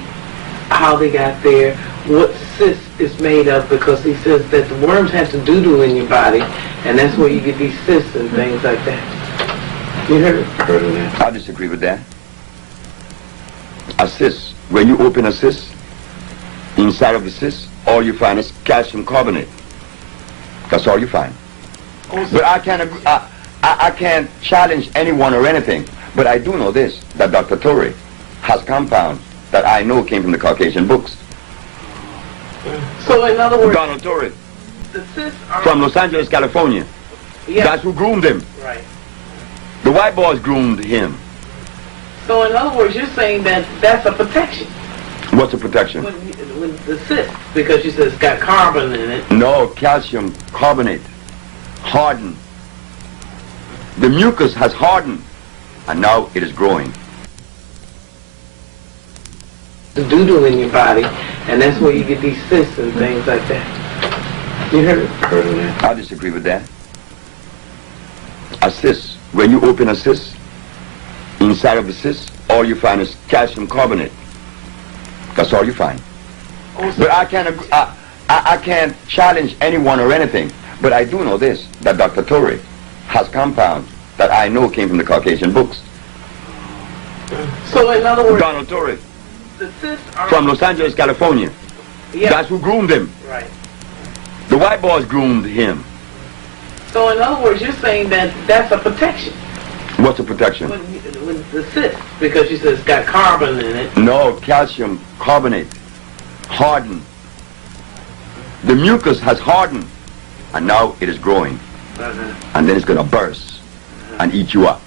how they got there, what cyst is made of, because he says that the worms have to doo-doo in your body, and that's where you get these cysts and things like that. You heard of that? I disagree with that. A cyst, when you open a cyst, inside of the cyst, all you find is calcium carbonate. That's all you find. But I can't challenge anyone or anything. But I do know this, that Dr. Torrey has compounds that I know came from the Caucasian books. So in other words, Donald Torrey, the cysts are from Los Angeles, California. Yeah. That's who groomed him. Right. The white boys groomed him. So in other words, you're saying that that's a protection. What's the protection? When the cyst, because you said it's got carbon in it. No, calcium carbonate. Hardened. The mucus has hardened, and now it is growing. The doo-doo in your body, and that's where you get these cysts and things like that. You heard of that? I disagree with that. A cyst, when you open a cyst, inside of the cyst, all you find is calcium carbonate. That's all you find. But I can't challenge anyone or anything. But I do know this, that Dr. Torrey has compounds that I know came from the Caucasian books. So in other words, Donald Torrey, the cysts are... from Los Angeles, California. Yeah. That's who groomed him. Right. The white boys groomed him. So in other words, you're saying that that's a protection. What's the protection? When the cyst, because you said it's got carbon in it. No, calcium carbonate. Hardened. The mucus has hardened. And now it is growing. And then it's going to burst and eat you up.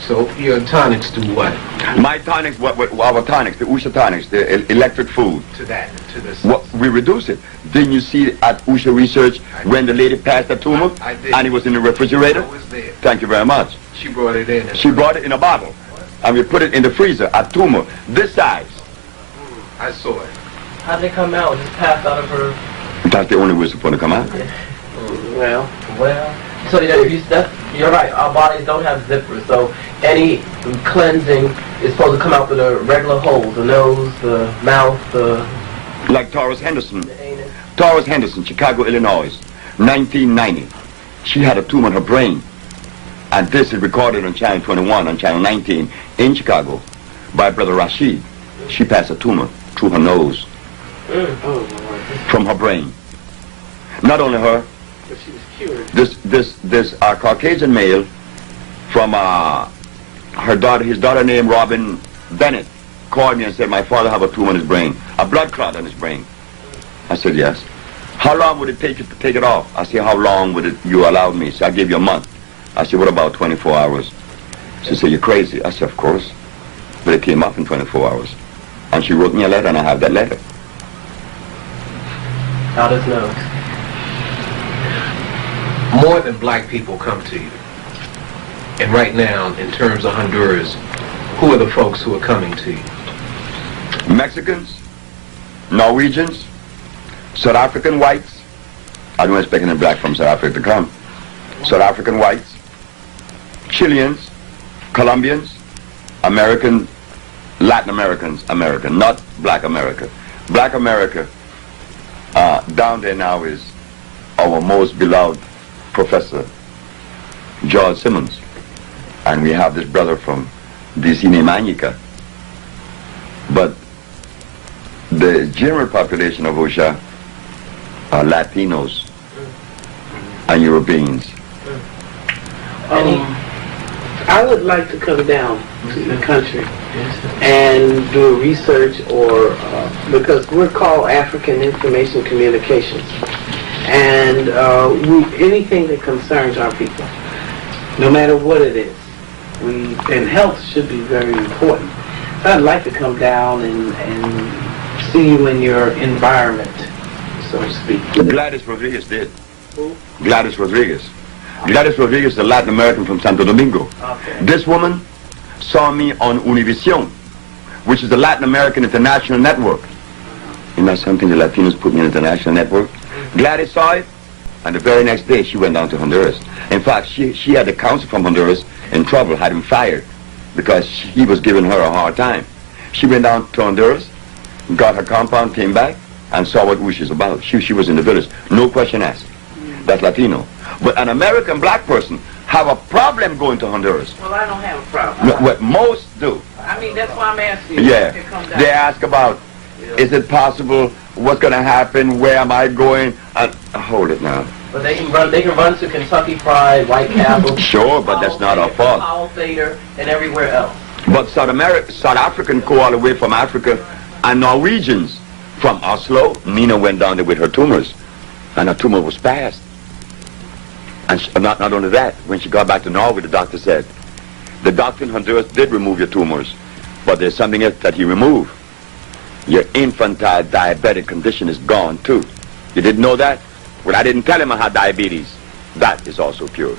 So your tonics do what? My tonics, our tonics, the Usha tonics, the electric food. To that, to this. What, we reduce it. Didn't you see at Usha Research when the lady passed the tumor? I did. And it was in the refrigerator? I was there. Thank you very much. She brought it in. She brought it in a bottle. And we put it in the freezer, a tumor, this size. I saw it. How'd they come out? Just passed out of her... That's the only way it's supposed to come out. Well, so you're right. Our bodies don't have zippers, so any cleansing is supposed to come out through the regular holes, the nose, the mouth, the... Like Taurus Henderson. The anus. Taurus Henderson, Chicago, Illinois, 1990. She had a tumor in her brain. And this is recorded on Channel 21, on Channel 19, in Chicago, by Brother Rashid. She passed a tumor through her nose, from her brain. Not only her, but she was cured. this Caucasian male from his daughter named Robin Bennett called me and said, my father have a tumor in his brain, a blood clot in his brain. I said, yes. How long would it take you to take it off? I said, how long would you allow me? So I gave you a month. I said, what about 24 hours? She said, you're crazy. I said, of course. But it came up in 24 hours. And she wrote me a letter, and I have that letter. Out his nose. More than black people come to you. And right now, in terms of Honduras, who are the folks who are coming to you? Mexicans, Norwegians, South African whites. I don't expect any black from South Africa to come. South African whites, Chileans, Colombians, American, Latin Americans, American, not black America. Black America, down there now is our most beloved professor, George Simmons. And we have this brother from DC named Anyika. But the general population of Osha are Latinos and Europeans. I would like to come down to the country and do a research, or because we're called African Information Communications, and anything that concerns our people, no matter what it is, and health should be very important. So I'd like to come down and see you in your environment, so to speak. Gladys Rodriguez did. Who? Gladys Rodriguez. Gladys Rodriguez is a Latin American from Santo Domingo. Okay. This woman saw me on Univision, which is the Latin American International Network. Isn't that something? The Latinos put me in the international network. Gladys saw it, and the very next day she went down to Honduras. In fact, she had the counsel from Honduras in trouble, had him fired, because he was giving her a hard time. She went down to Honduras, got her compound, came back, and saw what Ush is about. She was in the village. No question asked. That's Latino. But an American black person have a problem going to Honduras. Well, I don't have a problem. No, what most do. I mean, that's why I'm asking you. Yeah. To come down. They ask about, is it possible? What's going to happen? Where am I going? Hold it now. But they can run to Kentucky Fried, White Castle. Sure, but that's not our fault. Powell Theater, and everywhere else. But South African go all the way from Africa, and Norwegians from Oslo. Nina went down there with her tumors, and her tumor was passed. And not only that, when she got back to Norway, the doctor said, the doctor in Honduras did remove your tumors, but there's something else that he removed. Your infantile diabetic condition is gone too. You didn't know that? Well, I didn't tell him I had diabetes. That is also cured.